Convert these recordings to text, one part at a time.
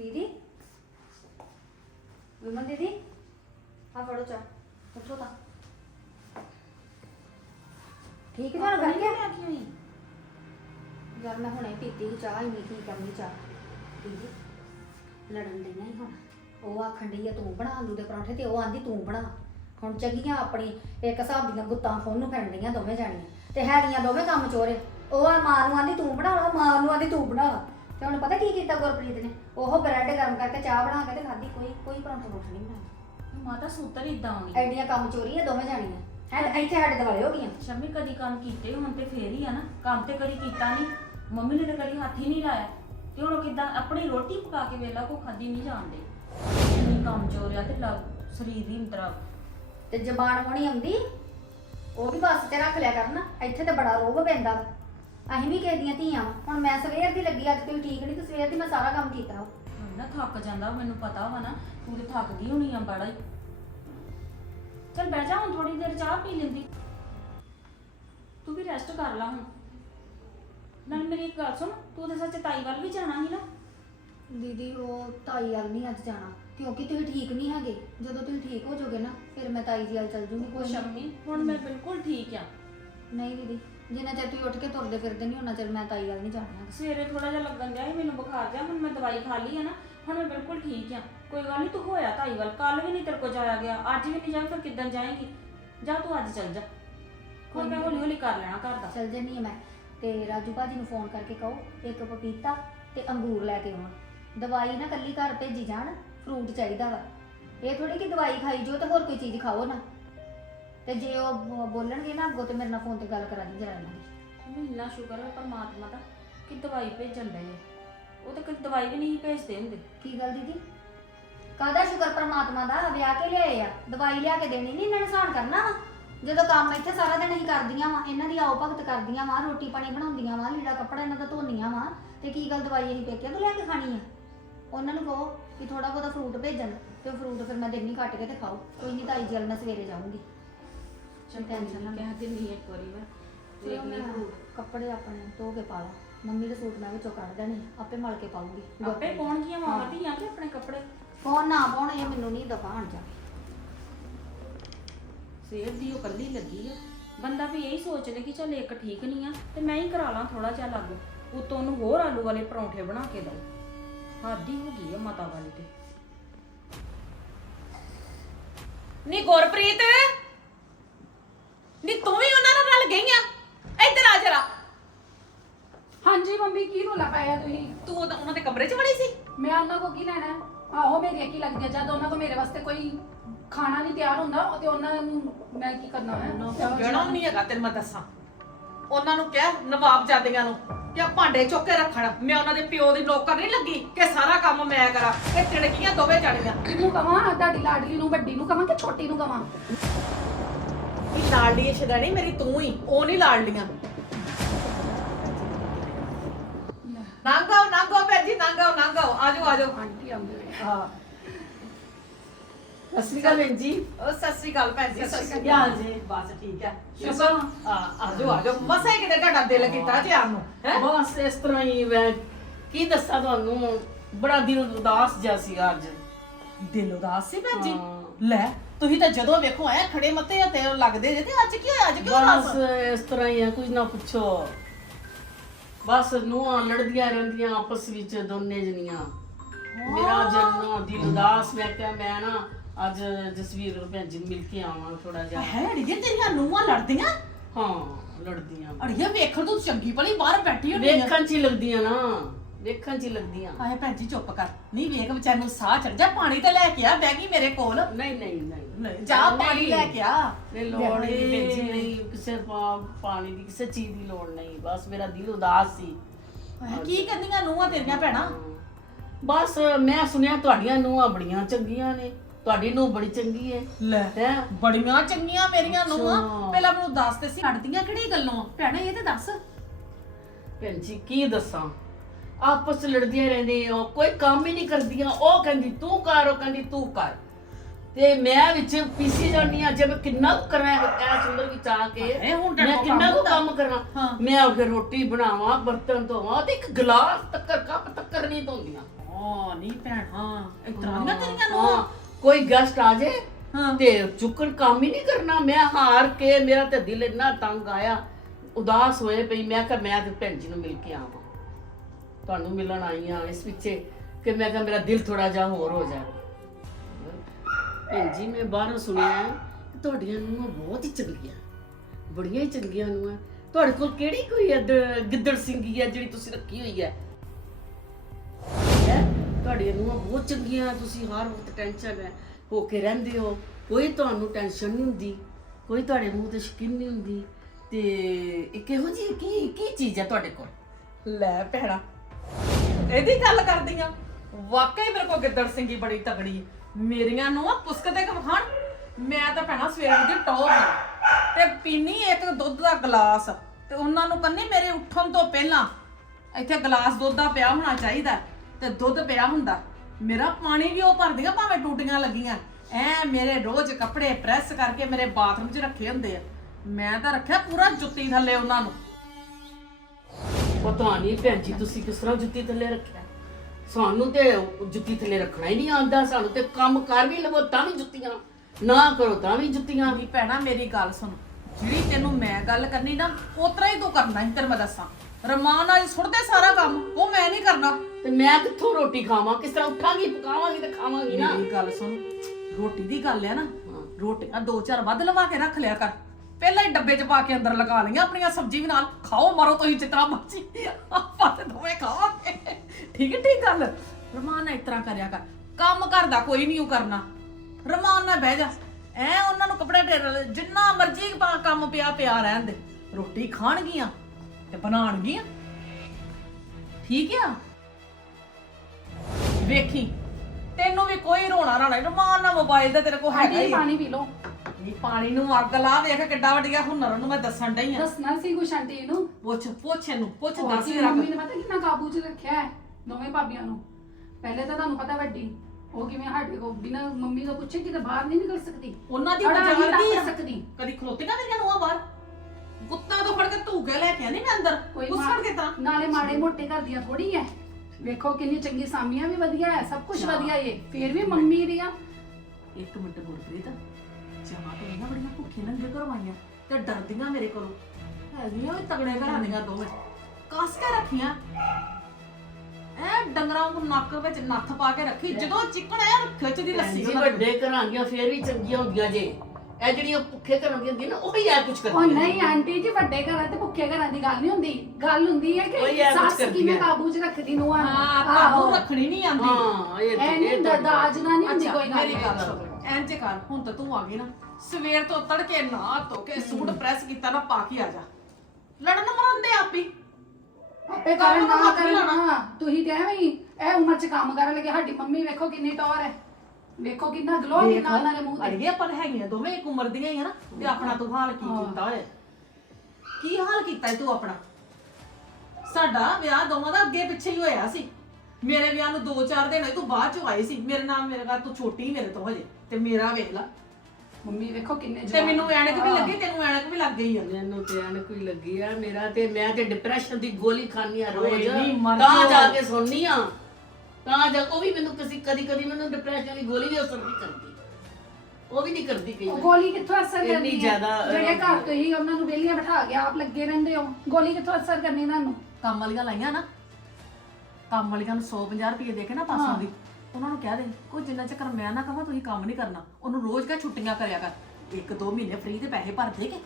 ਦੀਦੀ? ਵਿਮਨ ਦੀਦੀ? ਆ ਫੜੋ ਚਾਹ ਉੱਠੋ ਤਾਂ। ਠੀਕ ਹੈ ਤੁਹਾਨੂੰ ਕਰਕੇ ਮੈਂ ਆਖੀ ਹੋਈ। ਯਾਰ ਮੈਂ ਹੁਣੇ ਪੀਤੀ ਸੀ ਚਾਹ ਇੰਨੀ ਕੀ ਕਰਨੀ ਚਾਹ। ਦੀਦੀ ਲੜਨ ਡਈਆਂ ਹੀ ਹੁਣ। ਉਹ ਆਖਣ ਡਈ ਆ ਤੂੰ ਬਣਾ ਆਲੂ ਦੇ ਪਰੌਂਠੇ ਤੇ ਉਹ ਆਂਦੀ ਤੂੰ ਬਣਾ। ਹੁਣ ਚੰਗੀਆਂ ਆਪਣੀ ਇੱਕ ਹਿਸਾਬ ਦੀਆਂ ਗੁੱਤਾਂ ਖੋਨ ਨੂੰ ਫਿਰਨ ਡਈਆਂ ਦੋਵੇਂ ਜਾਣੀਆਂ। ਤੇ ਹੈਗੀਆਂ ਦੋਵੇਂ ਕੰਮ ਚੋਰੇ। ਉਹ ਆ ਮਾਂ ਨੂੰ ਆਂਦੀ ਤੂੰ ਬਣਾ। ਲਾ ਮਾਂ ਨੂੰ ਆਂਦੀ ਤੂੰ ਬਣਾ। ਤੇ ਹੁਣ ਪਤਾ ਕੀ ਕੀਤਾ ਗੁਰਪ੍ਰੀਤ ਨੇ? ਉਹ ਬ੍ਰੈਡ ਗਰਮ ਕਰਕੇ ਚਾਹ ਬਣਾ ਕੇ ਤੇ ਖਾਧੀ ਕੋਈ ਕੋਈ ਪਰੌਂਠਾ ਪਰੌਂਠਾ ਨਹੀਂ ਬਣਾਇਆ ਮਾਤਾ ਸੂਤਰ ਇਦਾਂ ਆਉਣੀ ਐਡੀਆਂ ਕੰਮ ਚੋਰੀ ਆ ਦੋਵੇਂ ਜਾਣੀਆਂ। ਹੈ ਇੱਥੇ ਸਾਡੇ ਦਿਵਾਲੇ ਹੋ ਗਈਆਂ। ਸ਼ਮੀ ਕਦੀ ਕੰਮ ਕੀਤੇ ਹੁਣ ਤੇ ਫੇਰ ਹੀ ਆ ਨਾ। ਕੰਮ ਤੇ ਕਦੀ ਕੀਤਾ ਨਹੀਂ। ਮੰਮੀ ਨੇ ਤਾਂ ਕਦੀ ਹੱਥ ਹੀ ਨਹੀਂ ਲਾਇਆ। ਤੇ ਹੁਣ ਕਿਦਾਂ ਆਪਣੀ ਰੋਟੀ ਪਕਾ ਕੇ ਵੇਲਾ ਕੋ ਖਾਦੀ ਨਹੀਂ ਜਾਣਦੇ। ਇੰਨੀ ਕੰਮ ਚੋਰਿਆ ਤੇ ਲੱਗ ਸਰੀਰ ਹੀ ਅੰਤਰਾ। ਤੇ ਜ਼ਬਾਨ ਹੋਣੀ ਆਉਂਦੀ ਉਹ ਵੀ ਬੱਸ ਤੇ ਰੱਖ ਲਿਆ ਕਰਨਾ। ਇੱਥੇ ਤੇ ਬੜਾ ਰੋਗ ਪੈਂਦਾ ਵਾ। ਅਸੀਂ ਵੀ ਕਿਸੇ ਦੀਆਂ ਧੀਆਂ ਵਾਂ। ਹੁਣ ਮੈਂ ਸਵੇਰ ਦੀ ਲੱਗੀ ਅੱਜ ਕੋਈ ਠੀਕ ਨਹੀਂ ਤੇ ਸਵੇਰ ਦੀ ਮੈਂ ਸਾਰਾ ਕੰਮ ਕੀਤਾ ਵਾ। ਹੁਣ ਨਾ ਥੱਕ ਜਾਂਦਾ ਮੈਨੂੰ ਪਤਾ ਵਾ ਨਾ ਤੂੰ ਤੇ ਥੱਕ ਗਈ ਹੋਣੀ ਆ ਬੜਾ ਹੀ। ਚਲ ਬਹਿ ਜਾ ਹੁਣ ਥੋੜੀ ਦੇਰ ਚਾਹ ਪੀ ਲੈਂਦੀ। ਤੂੰ ਵੀ ਰੈਸਟ ਕਰ ਲੈ ਹੁਣ। ਨਾਲ ਮੇਰੀ ਇੱਕ ਗੱਲ ਸੁਣ ਤੂੰ ਤਾਂ ਸੱਚ ਤਾਈ ਵੱਲ ਵੀ ਜਾਣਾ ਸੀ ਨਾ। ਦੀਦੀ ਉਹ ਤਾਈ ਵੱਲ ਨਹੀਂ ਅੱਜ ਜਾਣਾ ਕਿਉਂਕਿ ਤੁਸੀਂ ਠੀਕ ਨਹੀਂ ਹੈਗੇ। ਜਦੋਂ ਤੁਸੀਂ ਠੀਕ ਹੋ ਜਾਓਗੇ ਨਾ ਫਿਰ ਮੈਂ ਤਾਈ ਜੀ ਵੱਲ ਚੱਲ ਜੂੰਗੀ ਕੋਈ ਨੀ। ਸ਼ਮੀ ਹੁਣ ਮੈਂ ਬਿਲਕੁਲ ਠੀਕ ਆ। ਨਹੀਂ ਦੀਦੀ। ਜਿੰਨਾ ਚਿਰ ਤੁਸੀਂ ਉੱਠ ਕੇ ਤੁਰਦੇ ਫਿਰਦੇ ਨਹੀਂ ਉਹਨਾਂ ਚਿਰ ਮੈਂ ਤਾਈ ਵੱਲ ਨਹੀਂ ਜਾਣਾ ਸਵੇਰੇ ਥੋੜਾ ਜਿਹਾ ਲੱਗਣ ਦਿਆ ਸੀ ਮੈਨੂੰ ਬੁਖਾਰ ਜਿਹਾ ਹੁਣ ਮੈਂ ਦਵਾਈ ਖਾ ਲਈ ਆ ਨਾ ਹੁਣ ਮੈਂ ਬਿਲਕੁਲ ਠੀਕ ਆ। ਕੋਈ ਗੱਲ ਨਹੀਂ ਤੂੰ ਹੋਇਆ ਤਾਈ ਵੱਲ ਕੱਲ ਵੀ ਨਹੀਂ ਤੇਰੇ ਕੋਲ ਜਾਇਆ ਗਿਆ ਅੱਜ ਵੀ ਨਹੀਂ ਜਾ ਫਿਰ ਕਿੱਦਾਂ ਜਾਏਂਗੀ? ਜਾ ਤੂੰ ਅੱਜ ਚੱਲ ਜਾ। ਹੁਣ ਮੈਂ ਹੌਲੀ ਹੌਲੀ ਕਰ ਲੈਣਾ ਘਰ ਦਾ। ਚੱਲ ਜੰਨੀ ਹਾਂ ਮੈਂ ਤੇ ਰਾਜੂ ਭਾਜੀ ਨੂੰ ਫੋਨ ਕਰਕੇ ਕਹੋ ਇੱਕ ਪਪੀਤਾ ਤੇ ਅੰਗੂਰ ਲੈ ਕੇ ਆਉਣ। ਦਵਾਈ ਨਾ ਕੱਲੀ ਘਰ ਭੇਜੀ ਜਾਣ ਫਰੂਟ ਚਾਹੀਦਾ ਵਾ। ਇਹ ਥੋੜੀ ਕਿ ਦਵਾਈ ਖਾਈ ਜੋ ਤੇ ਹੋਰ ਕੋਈ ਚੀਜ਼ ਖਾਓ ਨਾ। ਤੇ ਜੇ ਉਹ ਬ- ਬੋਲਣਗੇ ਨਾ ਅੱਗੋਂ ਤੇ ਮੇਰੇ ਨਾਲ ਫੋਨ ਤੇ ਗੱਲ ਕਰਾ ਦੀ ਜਰਾ ਇਹਨਾਂ ਦੀ ਸ਼ੁਕਰ ਹੈ ਪਰਮਾਤਮਾ ਦਾ ਕਿ ਦਵਾਈ ਭੇਜਣ ਆ। ਉਹ ਤਾਂ ਕਦੇ ਦਵਾਈ ਵੀ ਨਹੀਂ ਭੇਜਦੇ ਹੁੰਦੇ। ਕੀ ਗੱਲ ਦੀਦੀ? ਕਾਹਦਾ ਸ਼ੁਕਰ ਪਰਮਾਤਮਾ ਦਾ? ਵਿਆਹ ਕੇ ਲਿਆਏ ਆ। ਦਵਾਈ ਲਿਆ ਕੇ ਦੇਣੀ ਨਹੀਂ ਇਹਨਾਂ ਨੇ ਸਾਨ ਕਰਨਾ ਵਾ? ਜਦੋਂ ਕੰਮ ਇੱਥੇ ਸਾਰਾ ਦਿਨ ਹੀ ਕਰਦੀਆਂ ਵਾ ਇਹਨਾਂ ਦੀ ਆਓ ਭਗਤ ਕਰਦੀਆਂ ਵਾ ਰੋਟੀ ਪਾਣੀ ਬਣਾਉਂਦੀਆਂ ਵਾ ਲੀੜਾ ਕੱਪੜਾ ਇਹਨਾਂ ਦਾ ਧੋਂਦੀਆਂ ਵਾ ਤੇ ਕੀ ਗੱਲ ਦਵਾਈ ਅਸੀਂ ਪੇਕਿਆਂ ਤੋਂ ਲੈ ਕੇ ਖਾਣੀ ਆ? ਉਹਨਾਂ ਨੂੰ ਕਹੋ ਕਿ ਥੋੜਾ ਬਹੁਤਾ ਫਰੂਟ ਭੇਜਣ ਤੇ ਫਰੂਟ ਫਿਰ ਮੈਂ ਦੇਣੀ ਕੱਟ ਕੇ ਤੇ ਖਾਓ। ਕੋਈ ਨਹੀਂ ਤਾਈ ਜਲ ਮੈਂ ਸਵੇਰੇ ਜਾਊਂਗੀ। ਚਲ ਟੈਨਸ਼ਨ ਨਾ ਲਓ। ਕਹਿ ਦਿੰਦੀ ਹਾਂ ਇੱਕ ਵਾਰੀ ਮੈਂ। ਚਲੋ ਦੇਖ ਲਈ ਮੈਂ ਫਰੂਟ ਕੱਪੜੇ ਆਪਣੇ ਧੋ ਕੇ ਪਾ ਲਾ। ਮੰਮੀ ਦੇ ਸੂਟ ਮੈਂ ਵਿੱਚੋਂ ਕੱਢ ਦੇਣੇ ਆਪੇ ਮਲ ਕੇ ਪਾਉਂਗੀ। ਆਪੇ ਪਾਉਣਗੀਆਂ ਮਾਵਾਂ ਧੀਆਂ ਕਿ ਆਪਣੇ ਕੱਪੜੇ। ਕੌਣ ਨਾ ਪਾਉਣ ਇਹ ਮੈਨੂੰ ਨਹੀਂ ਦਫਾ ਹਣ ਜਾ। ਸਵੇਰ ਦੀ ਉਹ ਕੱਲੀ ਲੱਗੀ ਆ। ਬੰਦਾ ਵੀ ਇਹੀ ਸੋਚ ਲੈ ਕਿ ਚੱਲ ਇੱਕ ਠੀਕ ਨਹੀਂ ਆ ਤੇ ਮੈਂ ਹੀ ਕਰਾ ਲਾਂ ਥੋੜਾ ਜਿਹਾ ਲੱਗ। ਉਤੋਂ ਉਹਨੂੰ ਹੋਰ ਆਲੂ ਵਾਲੇ ਪਰੌਂਠੇ ਬਣਾ ਕੇ ਦਊ। ਹਾਦੀ ਹੋ ਗਈ ਆ ਮਾਤਾ ਵਾਲੀ ਤੇ। ਨੀ ਗੁਰਪ੍ਰੀਤ ਨੀ ਤੂੰ ਵੀ ਉਹਨਾਂ ਨਾਲ ਰਲ ਗਈ ਆ ਇੱਧਰ ਆ ਜਰਾ ਹਾਂਜੀ ਮੰਮੀ ਕੀ ਰੋਲਾ ਪਾਇਆ ਤੁਸੀਂ? ਤੂੰ ਉਹਦਾ- ਉਹਨਾਂ ਦੇ ਕਮਰੇ 'ਚ ਵੜੀ ਸੀ? ਮੈਂ ਉਹਨਾਂ ਕੋ ਕੀ ਲੈਣਾ? ਹੈ? ਆਹੋ ਮੇਰੀਆਂ ਕੀ ਲੱਗਦੀਆਂ ਜਦ ਉਹਨਾਂ ਕੋ ਮੇਰੇ ਵਾਸਤੇ ਕੋਈ ਖਾਣਾ ਨਹੀਂ ਤਿਆਰ ਹੁੰਦਾ ਤੇ ਉਹਨਾਂ ਨੂੰ ਮੈਂ ਕੀ ਕਰਨਾ ਹੈ? ਕਹਿਣਾ ਵੀ ਨਹੀਂ ਹੈਗਾ ਤੈਨੂੰ ਮੈਂ ਦੱਸਾਂ। ਉਹਨਾਂ ਨੂੰ ਕਹਿ ਨਵਾਬ ਜਾਦੀਆਂ ਨੂੰ ਕਿ ਆਹ ਭਾਂਡੇ ਚੁੱਕ ਕੇ ਰੱਖਣ। ਮੈਂ ਉਹਨਾਂ ਦੇ ਪਿਓ ਦੀ ਨੌਕਰ ਨਹੀਂ ਲੱਗੀ ਕਿ ਸਾਰਾ ਕੰਮ ਮੈਂ ਕਰਾਂ ਇਹ ਟਿੜਕੀਆਂ ਦੋਵੇਂ ਜਾਣੀਆਂ। ਕਿਹਨੂੰ ਕਵਾਂ? ਤੁਹਾਡੀ ਲਾਡਲੀ ਨੂੰ ਵੱਡੀ ਨੂੰ ਕਵਾਂ ਕਿ ਛੋਟੀ ਨੂੰ ਕਵਾਂ? ਇਹ ਲਾਡਲੀ ਸ਼ਦਾਨੀ ਮੇਰੀ ਤੂੰ ਹੀ ਉਹ ਨਹੀਂ ਲਾਡਲੀਆਂ। ਨੰਗਾਓ ਨੰਗਾਓ ਭੈਣ ਜੀ ਨੰਗਾਓ ਨੰਗਾਓ। ਆਜੋ ਆਜੋ। ਆਂਟੀ ਆਉਂਦੇ ਹੋਏ। ਹਾਂ। ਸਤਿ ਸ਼੍ਰੀ ਅਕਾਲ ਭੈਣ ਜੀ। ਉਹ ਸਤਿ ਸ੍ਰੀ ਅਕਾਲ ਭੈਣ ਜੀ ਸਤਿ ਸ਼੍ਰੀ ਕੀ ਹਾਲ ਜੀ ਬਸ ਠੀਕ ਹੈ। ਸ਼ੁਕਰ ਆਜੋ ਆਜੋ। ਮਸਾ ਹੀ ਕਿਤੇ ਤੁਹਾਡਾ ਦਿਲ ਕੀਤਾ ਜੀ ਆਉਣ ਨੂੰ ਹੈ? ਬਸ ਇਸ ਤਰ੍ਹਾਂ ਹੀ ਮੈਂ ਕੀ ਦੱਸਾਂ ਤੁਹਾਨੂੰ ਬੜਾ ਦਿਲ ਉਦਾਸ ਜਿਹਾ ਸੀਗਾ ਅੱਜ। ਦਿਲ ਉਦਾਸ ਸੀ ਭੈਣ ਜੀ? ਹਾਂ। ਲੈ ਤੁਸੀਂ ਤਾਂ ਜਦੋਂ ਵੇਖੋ ਐ ਖੜੇ ਮੱਤੇ ਤੇ ਲੱਗਦੇ ਜੇ ਤੇ ਅੱਜ ਕੀ ਹੋਇਆ ਅੱਜ ਕਿਉਂ ਬਸ ਉਦਾਸ ਇਸ ਤਰ੍ਹਾਂ ਹੀ ਆ ਕੁਝ ਨਾ ਪੁੱਛੋ। ਬਸ ਨੂੰਹਾਂ ਲੜਦੀਆਂ ਰਹਿੰਦੀਆਂ ਆਪਸ ਵਿੱਚ ਦੋਨੇ ਜਣੀਆਂ। ਮੇਰਾ ਜਨਮ ਦਿਲ ਉਦਾਸ ਮੈਂ ਕਿਹਾ ਮੈਂ ਨਾ ਅੱਜ ਜਸਵੀਰ ਭੈਣ ਜੀ ਨੂੰ ਮਿਲ ਕੇ ਆਵਾਂ ਥੋੜਾ ਜਿਹਾ। ਹੈ ਅੜੀਏ ਤੇਰੀਆਂ ਨੂੰਹਾਂ ਲੜਦੀਆਂ? ਹਾਂ ਲੜਦੀਆਂ। ਅੜੀਏ ਵੇਖਣ ਤੂੰ ਚੰਗੀ ਭਲੀ ਬਾਹਰ ਬੈਠੀ ਹੋਣੀ ਆ। ਵੇਖਣ ਚ ਹੀ ਲੱਗਦੀਆਂ ਨਾ। ਵੇਖਣ ਚ ਹੀ ਲੱਗਦੀਆਂ। ਆਏ ਭੈਣ ਜੀ ਚੁੱਪ ਕਰ। ਨਹੀਂ ਵੇਖ ਵਿਚਾਰ ਨੂੰ ਸਾਹ ਚੜ ਜਾ ਪਾਣੀ ਤੇ ਲੈ ਕੇ ਆ ਬਹਿ ਗਈ ਮੇਰੇ ਕੋਲ। ਨਹੀਂ ਨਹੀਂ ਨਹੀਂ। ਜਾ ਪਾਣੀ। ਲੈ ਕੇ ਆ। ਨਹੀਂ ਲੋੜ ਨਹੀਂ ਭੈਣ ਜੀ, ਨਹੀਂ ਕਿਸੇ ਪਾ- ਪਾਣੀ ਦੀ ਕਿਸੇ ਚੀਜ਼ ਦੀ ਲੋੜ ਨਹੀਂ। ਬਸ ਮੇਰਾ ਦਿਲ ਉਦਾਸ ਸੀ। ਕੀ ਕਹਿੰਦੀਆਂ ਨੂੰਹਾਂ ਤੇਰੀਆਂ ਭੈਣਾਂ? ਬਸ ਮੈਂ ਸੁਣਿਆ ਤੁਹਾਡੀਆਂ ਨੂੰਹਾਂ ਬੜੀਆਂ ਚੰਗੀਆਂ ਨੇ। ਤੁਹਾਡੀ ਨੂੰਹ ਬੜੀ ਚੰਗੀ ਹੈ ਲੈ ਹੈ। ਬੜੀਆਂ ਚੰਗੀਆਂ ਮੇਰੀਆਂ ਨੂੰਹਾਂ। ਅੱਛਾ। ਪਹਿਲਾਂ ਮੈਨੂੰ ਦੱਸ ਤੇ ਸੀ ਲੜਦੀਆਂ ਕਿਹੜੀ ਗੱਲੋਂ? ਭੈਣੇ ਇਹ ਤੇ ਦੱਸ। ਭੈਣ ਜੀ ਕੀ ਦੱਸਾਂ? ਆਪਸ ਚ ਲੜਦੀਆਂ ਰਹਿੰਦੀਆਂ ਉਹ ਕੋਈ ਕੰਮ ਹੀ ਨਹੀਂ ਕਰਦੀਆਂ ਉਹ ਕਹਿੰਦੀ ਤੂੰ ਕਰ ਉਹ ਕਹਿੰਦੀ ਤੂੰ ਕਰ। ਤੇ ਮੈਂ ਵਿੱਚ ਪੀਸੀ ਜਾਂਦੀ ਆ ਜੇ ਮੈਂ ਕਿੰਨਾ ਕੁ ਕਰਾਂ ਐ ਸੁੰਦਰ ਵਿੱਚ ਆ ਕੇ ਹਾਏ, ਹੁਣ ਤੇਰੇ ਮੈਂ ਕਿੰਨਾ ਕੁ ਹੁੰਦਾ। ਕੰਮ ਕਰਾਂ। ਹਾਂ। ਮੈਂ ਫਿਰ ਰੋਟੀ ਬਣਾਵਾਂ ਬਰਤਨ ਧੋਵਾਂ ਤੇ ਇੱਕ ਗਲਾਸ ਤੱਕਰ ਕੱਪ ਤੱਕਰ ਨਹੀਂ ਧੋਂਦੀਆਂ। ਹਾਂ ਨਹੀਂ ਭੈਣ ਹਾਂ ਇਤਰਾ ਦੀਆਂ ਤੇਰੀਆਂ ਹਾਂ, ਨੂੰ ਕੋਈ ਗੈਸਟ ਆ ਜੇ ਹਾਂ। ਤੇ ਚੁੱਕਣ ਕੰਮ ਹੀ ਨਹੀਂ ਕਰਨਾ। ਮੈਂ ਹਾਰ ਕੇ ਮੇਰਾ ਤੇ ਦਿਲ ਇੰਨਾ ਤੰਗ ਆਇਆ ਉਦਾਸ ਹੋਏ ਪਈ ਮੈਂ ਕਿਹਾ ਮੈਂ ਤੇ ਭੈਣ ਜੀ ਨੂੰ ਮਿਲ ਕੇ ਆਵਾਂ। ਤੁਹਾਨੂੰ ਮਿਲਣ ਆਈ ਆ ਇਸ ਪਿੱਛੇ ਕਿ ਮੈਂ ਕਿਹਾ ਮੇਰਾ ਦਿਲ ਥੋੜਾ ਜਿਹਾ ਹੋਰ ਹੋ ਜਾਏ ਭੈਣ ਜੀ, ਮੈਂ ਬਾਹਰੋਂ ਸੁਣਿਆ ਹੈ ਕਿ ਤੁਹਾਡੀਆਂ ਨੂੰਹਾਂ ਬਹੁਤ ਹੀ ਚੰਗੀਆਂ, ਬੜੀਆਂ ਹੀ ਚੰਗੀਆਂ ਨੂੰਹਾਂ। ਤੁਹਾਡੇ ਕੋਲ ਕਿਹੜੀ ਕੋਈ ਇੱਧਰ ਗਿੱਦੜ ਸਿੰਘੀ ਹੈ ਜਿਹੜੀ ਤੁਸੀਂ ਰੱਖੀ ਹੋਈ ਹੈ? ਹੈ? ਤੁਹਾਡੀਆਂ ਨੂੰ ਬਹੁਤ ਚੰਗੀਆਂ, ਤੁਸੀਂ ਹਰ ਵਕਤ ਟੈਨਸ਼ਨ ਹੈ, ਹੋ ਕੇ ਰਹਿੰਦੇ ਹੋ। ਕੋਈ ਤੁਹਾਨੂੰ ਟੈਨਸ਼ਨ ਨਹੀਂ ਹੁੰਦੀ, ਕੋਈ ਤੁਹਾਡੇ ਮੂੰਹ ਤੇ ਸ਼ਕਿਨ ਨਹੀਂ ਹੁੰਦੀ। ਤੇ ਇੱਕ ਇਹੋ ਜਿਹੀ, ਕੀ ਕੀ ਚੀਜ਼ ਹੈ ਤੁਹਾਡੇ ਕੋਲ? ਲੈ ਭੈਣਾ ਇਹਦੀ ਗੱਲ ਕਰਦੀਆਂ। ਵਾਕਈ ਮੇਰੇ ਕੋਲ ਗਿੱਦੜ ਸਿੰਘੀ ਬੜੀ ਤਗੜੀ ਹੈ। ਮੇਰੀਆਂ ਨੂੰ ਪੁਸਕ ਤੇ ਕਮਖਾਣ ਮੈਂ ਤਾਂ ਭੈਣਾ ਸਵੇਰ ਦੀ ਟੌਰ ਹਾਂ ਤੇ ਪੀਨੀ ਇੱਕ ਦੁੱਧ ਦਾ ਗਲਾਸ। ਤੇ ਉਹਨਾਂ ਨੂੰ ਕੰਨੀ ਮੇਰੇ ਉੱਠਣ ਤੋਂ ਪਹਿਲਾਂ ਇੱਥੇ ਗਲਾਸ ਦੁੱਧ ਦਾ ਪਿਆ ਹੋਣਾ ਚਾਹੀਦਾ। ਤੇ ਦੁੱਧ ਪਿਆ ਹੁੰਦਾ। ਮੇਰਾ ਪਾਣੀ ਵੀ ਉਹ ਭਰਦੀਆਂ ਭਾਵੇਂ ਟੂਟੀਆਂ ਲੱਗੀਆਂ। ਐ ਮੇਰੇ ਰੋਜ਼ ਕੱਪੜੇ ਪ੍ਰੈਸ ਕਰਕੇ ਮੇਰੇ ਬਾਥਰੂਮ 'ਚ ਰੱਖੇ ਹੁੰਦੇ ਆ। ਮੈਂ ਤਾਂ ਰੱਖਿਆ ਪੂਰਾ ਜੁੱਤੀ ਥੱਲੇ ਉਹਨਾਂ ਨੂੰ। ਪਤਾ ਨਹੀਂ ਭੈਣ ਜੀ ਤੁਸੀਂ ਕਿਸ ਤਰ੍ਹਾਂ ਜੁੱਤੀ ਥੱਲੇ ਰੱਖਿਆ? ਸਾਨੂੰ ਤੇ ਜੁੱਤੀ ਥੱਲੇ ਰੱਖਣਾ ਹੀ ਨਹੀਂ ਆਉਂਦਾ ਸਾਨੂੰ ਤੇ ਕੰਮ ਕਰ ਵੀ ਲਵੋ ਤਾਂ ਵੀ ਜੁੱਤੀਆਂ ਨਾ ਕਰੋ ਤਾਂ ਵੀ ਜੁੱਤੀਆਂ। ਵੀ ਭੈਣਾ ਮੇਰੀ ਗੱਲ ਸੁਣ। ਜਿਹੜੀ ਤੈਨੂੰ ਮੈਂ ਗੱਲ ਕਰਨੀ ਨਾ ਉਤਰਾ ਹੀ ਤੂੰ ਕਰਨਾ ਹੀ ਤੈਨੂੰ ਮੈਂ ਦੱਸਾਂ। ਰਮਾਨ ਨਾਲ ਸੁੱਟਦੇ ਸਾਰਾ ਕੰਮ ਉਹ ਮੈਂ ਨਹੀਂ ਕਰਨਾ। ਤੇ ਮੈਂ ਕਿੱਥੋਂ ਰੋਟੀ ਖਾਵਾਂ? ਕਿਸ ਤਰ੍ਹਾਂ ਉੱਠਾਂਗੀ ਪਕਾਵਾਂਗੀ ਤੇ ਖਾਵਾਂਗੀ ਨਾ? ਮੇਰੀ ਗੱਲ ਸੁਣ ਰੋਟੀ ਦੀ ਗੱਲ ਆ ਨਾ ਰੋਟੀਆਂ ਦੋ ਚਾਰ ਵੱਧ ਲਵਾ ਕੇ ਰੱਖ ਲਿਆ ਕਰ। ਪਹਿਲਾਂ ਹੀ ਡੱਬੇ 'ਚ ਪਾ ਕੇ ਅੰਦਰ ਲਗਾ ਲਈਆਂ ਆਪਣੀਆਂ ਸਬਜ਼ੀ ਵੀ ਨਾਲ। ਖਾਓ ਮਾਰੋ ਤੁਸੀਂ ਜਿਤਨਾ ਮਰਜ਼ੀ। ਆਪਾਂ ਤੇ ਦੋਵੇਂ ਖਾਵਾਂਗੇ। ਠੀਕ ਹੈ ਠੀਕ ਗੱਲ? ਰਮਾਨ ਨਾਲ ਇਸ ਤਰ੍ਹਾਂ ਕਰਿਆ ਕਰ। ਕੰਮ ਕਰਦਾ ਕੋਈ ਨਹੀਂ ਉਹ ਕਰਨਾ। ਰਮਾਨ ਨਾਲ ਬਹਿ ਜਾ। ਐ ਉਹਨਾਂ ਨੂੰ ਕੱਪੜੇ ਢੇਰ ਜਿੰਨਾ ਮਰਜ਼ੀ ਪਾ- ਕੰਮ ਪਿਆ ਪਿਆ ਰਹਿਣ ਦੇ। ਰੋਟੀ ਖਾਣਗੀਆਂ ਤੇ ਬਣਾਉਣਗੀਆਂ। ਠੀਕ ਆ? ਵੇਖੀ। ਤੈਨੂੰ ਵੀ ਕੋਈ ਰੋਣਾ ਰਾਣਾ ਰਮਾਨ ਨਾਲ ਮੋਬਾਈਲ ਦਾ ਤੇਰੇ ਕੋਲ ਹੈਗਾ ਹੀ ਪਾਣੀ ਪੀ ਲਓ। ਨਹੀਂ ਪਾਣੀ ਨੂੰ ਅੱਗ ਲਾ ਵੇਖ ਕਿੱਡਾ ਵੱਡੀਆ ਹੁਨਰ ਨੂੰ ਮੈਂ ਦੱਸਣ ਡਈ ਆ। ਦੱਸਣਾ ਸੀ ਕੁਛ ਆਂਟੀ ਨੂੰ ਪੁੱਛ ਪੁੱਛ ਇਹਨੂੰ ਪੁੱਛ ਦੱਸ ਜਰਾ ਮੰਮੀ ਨੇ ਪਤਾ ਕਿੰਨਾ ਕਾਬੂ 'ਚ ਰੱਖਿਆ ਹੈ ਦੋਵੇਂ ਭਾਬੀਆਂ ਨੂੰ? ਪਹਿਲੇ ਤਾਂ ਤੁਹਾਨੂੰ ਪਤਾ ਵੱਡੀ ਉਹ ਕਿਵੇਂ ਸਾਡੇ ਕੋ ਬਿਨਾ ਮੰਮੀ ਤੋਂ ਪੁੱਛੇ ਕਿਤੇ ਬਾਹਰ ਨਹੀਂ ਨਿਕਲ ਸਕਦੀ। ਉਹਨਾਂ ਦੀ ਅੜਾ ਨਹੀਂ ਆ? ਸਕਦੀ। ਕਦੀ ਖਲੋਤੀਆਂ ਮੇਰੀਆਂ ਨੂੰਹਾਂ ਬਾਹਰ? ਕੁੱਤਾ ਤੋਂ ਫੜ ਕੇ ਧੂਕੇ ਲੈ ਕੇ ਆਨੀ ਮੈਂ ਅੰਦਰ। ਕੋਈ ਕੇ ਤਾਂ। ਨਾਲੇ ਮਾੜੇ ਮੋਟੇ ਘਰ ਦੀਆਂ ਥੋੜੀ ਹੈ ਵੇਖੋ ਕਿੰਨੀ ਚੰਗੀ ਸਾਮੀਆਂ ਵੀ ਵਧੀਆ ਹੈ ਸਭ ਕੁਝ। ਵਧੀਆ ਏ ਫਿਰ ਵੀ ਮੰਮੀ ਦੀਆਂ। ਇੱਕ ਮਿੰਟ ਗੁਰਪ੍ਰੀਤ ਜਮਾ ਤੋਂ ਇਹਨਾਂ ਬੜੀਆਂ ਭੁੱਖੇ ਨੰਗੇ ਕਰਵਾਈਆਂ ਤੇ ਡਰਦੀਆਂ ਮੇਰੇ ਕੋਲੋਂ। ਹੈਗੀਆਂ ਵੀ ਤਗੜੇ ਘਰਾਂ ਦੀਆਂ ਦੋਵੇਂ। ਕੱਸ ਕੇ ਰੱਖੀਆਂ। ਐ ਡੰਗਰਾਂ ਨੂੰ ਨੱਕ ਵਿੱਚ ਨੱਥ ਪਾ ਕੇ ਰੱਖੀ ਜਦੋਂ ਚਿੱਕਣ ਆਇਆ ਖਿੱਚਦੀ ਭੈਣ ਲੱਸੀ ਜੀ ਉਹਨਾਂ ਦੀ। ਵੱਡੇ ਘਰਾਂ ਦੀਆਂ ਫੇਰ ਵੀ ਚੰਗੀਆਂ ਹੁੰਦੀਆਂ ਜੇ। ਇਹ ਜਿਹੜੀਆਂ ਭੁੱਖੇ ਘਰਾਂ ਦੀਆਂ ਹੁੰਦੀਆਂ ਨਾ ਉਹੀ ਐ ਕੁਝ ਉਹ ਕਰਦੀਆਂ ਨਹੀਂ ਆਂਟੀ ਜੀ ਵੱਡੇ ਘਰਾਂ ਤੇ ਭੁੱਖੇ ਘਰਾਂ ਦੀ ਗੱਲ ਨਹੀਂ ਹੁੰਦੀ। ਗੱਲ ਹੁੰਦੀ ਹੈ ਉਹੀ ਕਿ ਇਹ ਕੁਛ ਸੱਸ ਕਰਦੀ ਕਿਵੇਂ ਹੈ। ਕਾਬੂ 'ਚ ਰੱਖਦੀ ਨੂੰ? ਆ ਹਾਂ ਕਾਬੂ ਰੱਖਣੀ ਨਹੀਂ ਆਂਦੀ। ਹਾਂ ਇਹ ਐ ਨਹੀਂ। ਦਾਜ ਨਾ ਨਹੀਂ ਹੁੰਦੀ ਅੱਛਾ ਕੋਈ ਗੱਲ। ਮੇਰੀ ਗੱਲ ਸੁਣ। ਐਂਜ ਕਰ ਹੁਣ ਤਾਂ ਤੂੰ ਆ ਗਈ ਨਾ। ਸਵੇਰ ਤੋਂ ਤੜਕੇ ਨਹਾ ਧੋ ਕੇ ਸੂਟ ਪ੍ਰੈਸ ਕੀਤਾ ਨਾ ਪਾ ਕੇ ਆ ਜਾ। ਲੜਨ ਮਰਨ ਦੇ ਆਪੀ ਆਪੇ ਕਰਨ ਨੂੰ ਨਾ ਨੀ। ਕਰਨਾ ਤੁਸੀਂ ਤੇ ਐਵੇਂ ਹੀ ਇਹ ਉਮਰ 'ਚ ਕੰਮ ਕਰਨ ਲੱਗੇ ਸਾਡੀ ਮੰਮੀ ਵੇਖੋ ਕਿੰਨੀ ਟੌਰ ਹੈ। ਵੇਖੋ ਕਿੰਨਾ ਗਲੋ ਕਿੰਨਾ ਉਹਨਾਂ ਦੇ ਮੂੰਹ ਤੇ। ਅੜੀਏ ਪਰ ਹੈਗੀਆਂ ਦੋਵੇਂ ਇੱਕ ਉਮਰ ਦੀਆਂ ਹੀ ਆ ਨਾ ਤੇ ਆਪਣਾ ਤੂੰ ਹਾਲ ਕੀ ਕੀਤਾ ਓਏ? ਕੀ ਹਾਲ ਕੀਤਾ ਈ ਤੂੰ ਆਪਣਾ? ਸਾਡਾ ਵਿਆਹ ਦੋਵਾਂ ਦਾ ਅੱਗੇ ਪਿੱਛੇ ਹੀ ਹੋਇਆ ਸੀ। ਮੇਰੇ ਵਿਆਹ ਨੂੰ 2-4 ਦਿਨ ਹੋਏ ਤੂੰ ਬਾਅਦ ਚ ਆਈ ਸੀ। ਮੇਰੇ ਨਾਲ ਮੇਰੇ ਨਾਲ ਤੂੰ ਛੋਟੀ ਮੇਰੇ ਤੋਂ ਹਜੇ ਤੇ ਮੇਰਾ ਵੇਖ ਲਾ। ਮੰਮੀ ਵੇਖੋ ਕਿੰਨੇ ਤੇ ਮੈਨੂੰ ਐਨਕ ਵੀ। ਲੱਗੀ ਤੈਨੂੰ ਐਨਕ ਵੀ ਲੱਗ ਗਈ ਆ। ਮੈਨੂੰ ਤੇ ਐਨ ਕੋਈ ਲੱਗੀ ਆ ਮੇਰਾ ਤੇ ਮੈਂ ਤੇ ਡਿਪਰੈਸ਼ਨ ਦੀ ਗੋਲੀ ਖਾਨੀ ਆ ਰੋਜ਼। ਓਏ ਨਹੀਂ, ਮਰ ਤਾਂ ਜਾਓ। ਜਾ ਕੇ ਸੁਣਨੀ ਆ। ਤਾਂ ਜਾ ਉਹ ਵੀ ਮੈਨੂੰ ਕਿਸੇ ਕਦੀ ਕਦੀ ਮੈਨੂੰ ਡਿਪਰੈਸ਼ਨ ਦੀ ਗੋਲੀ ਵੀ ਅਸਰ ਨਹੀਂ ਕਰਦੀ। ਉਹ ਵੀ ਨਹੀਂ ਕਰਦੀ ਕਈ ਉਹ ਵਾਰ। ਗੋਲੀ ਕਿੱਥੋਂ ਅਸਰ ਇੰਨੀ ਕਰਨੀ ਹੈ ਜ਼ਿਆਦਾ, ਅਹ, ਜਿਹੜੇ ਘਰ ਤੋਂ ਹੀ ਉਹਨਾਂ ਨੂੰ ਵਿਹਲੀਆਂ ਬਿਠਾ ਕੇ ਆਪ ਲੱਗੇ ਰਹਿੰਦੇ ਹੋ। ਗੋਲੀ ਕਿੱਥੋਂ ਅਸਰ ਕਰਨੀ ਤੁਹਾਨੂੰ ਕੰਮ ਵਾਲੀਆਂ ਲਾਈਆਂ ਨਾ। ਕੰਮ ਵਾਲੀਆਂ ਨੂੰ 150 ਰੁਪਏ ਦੇ ਕੇ ਨਾ ਪਾਸੋਂ ਦੀ ਉਹਨਾਂ ਨੂੰ ਕਹਿ ਦੇ ਕੋਈ ਜਿੰਨਾ ਚੱਕਰ ਮੈਂ ਨਾ ਕਹਾਂ ਤੁਸੀਂ ਕੰਮ ਨਹੀਂ ਕਰਨਾ। ਉਹਨੂੰ ਰੋਜ਼ ਕਾ ਛੁੱਟੀਆਂ ਕਰਿਆ ਕਰ। ਇੱਕ ਦੋ ਮਹੀਨੇ ਫ੍ਰੀ ਦੇ ਪੈਸੇ ਭਰ ਦੇ ਕੇ।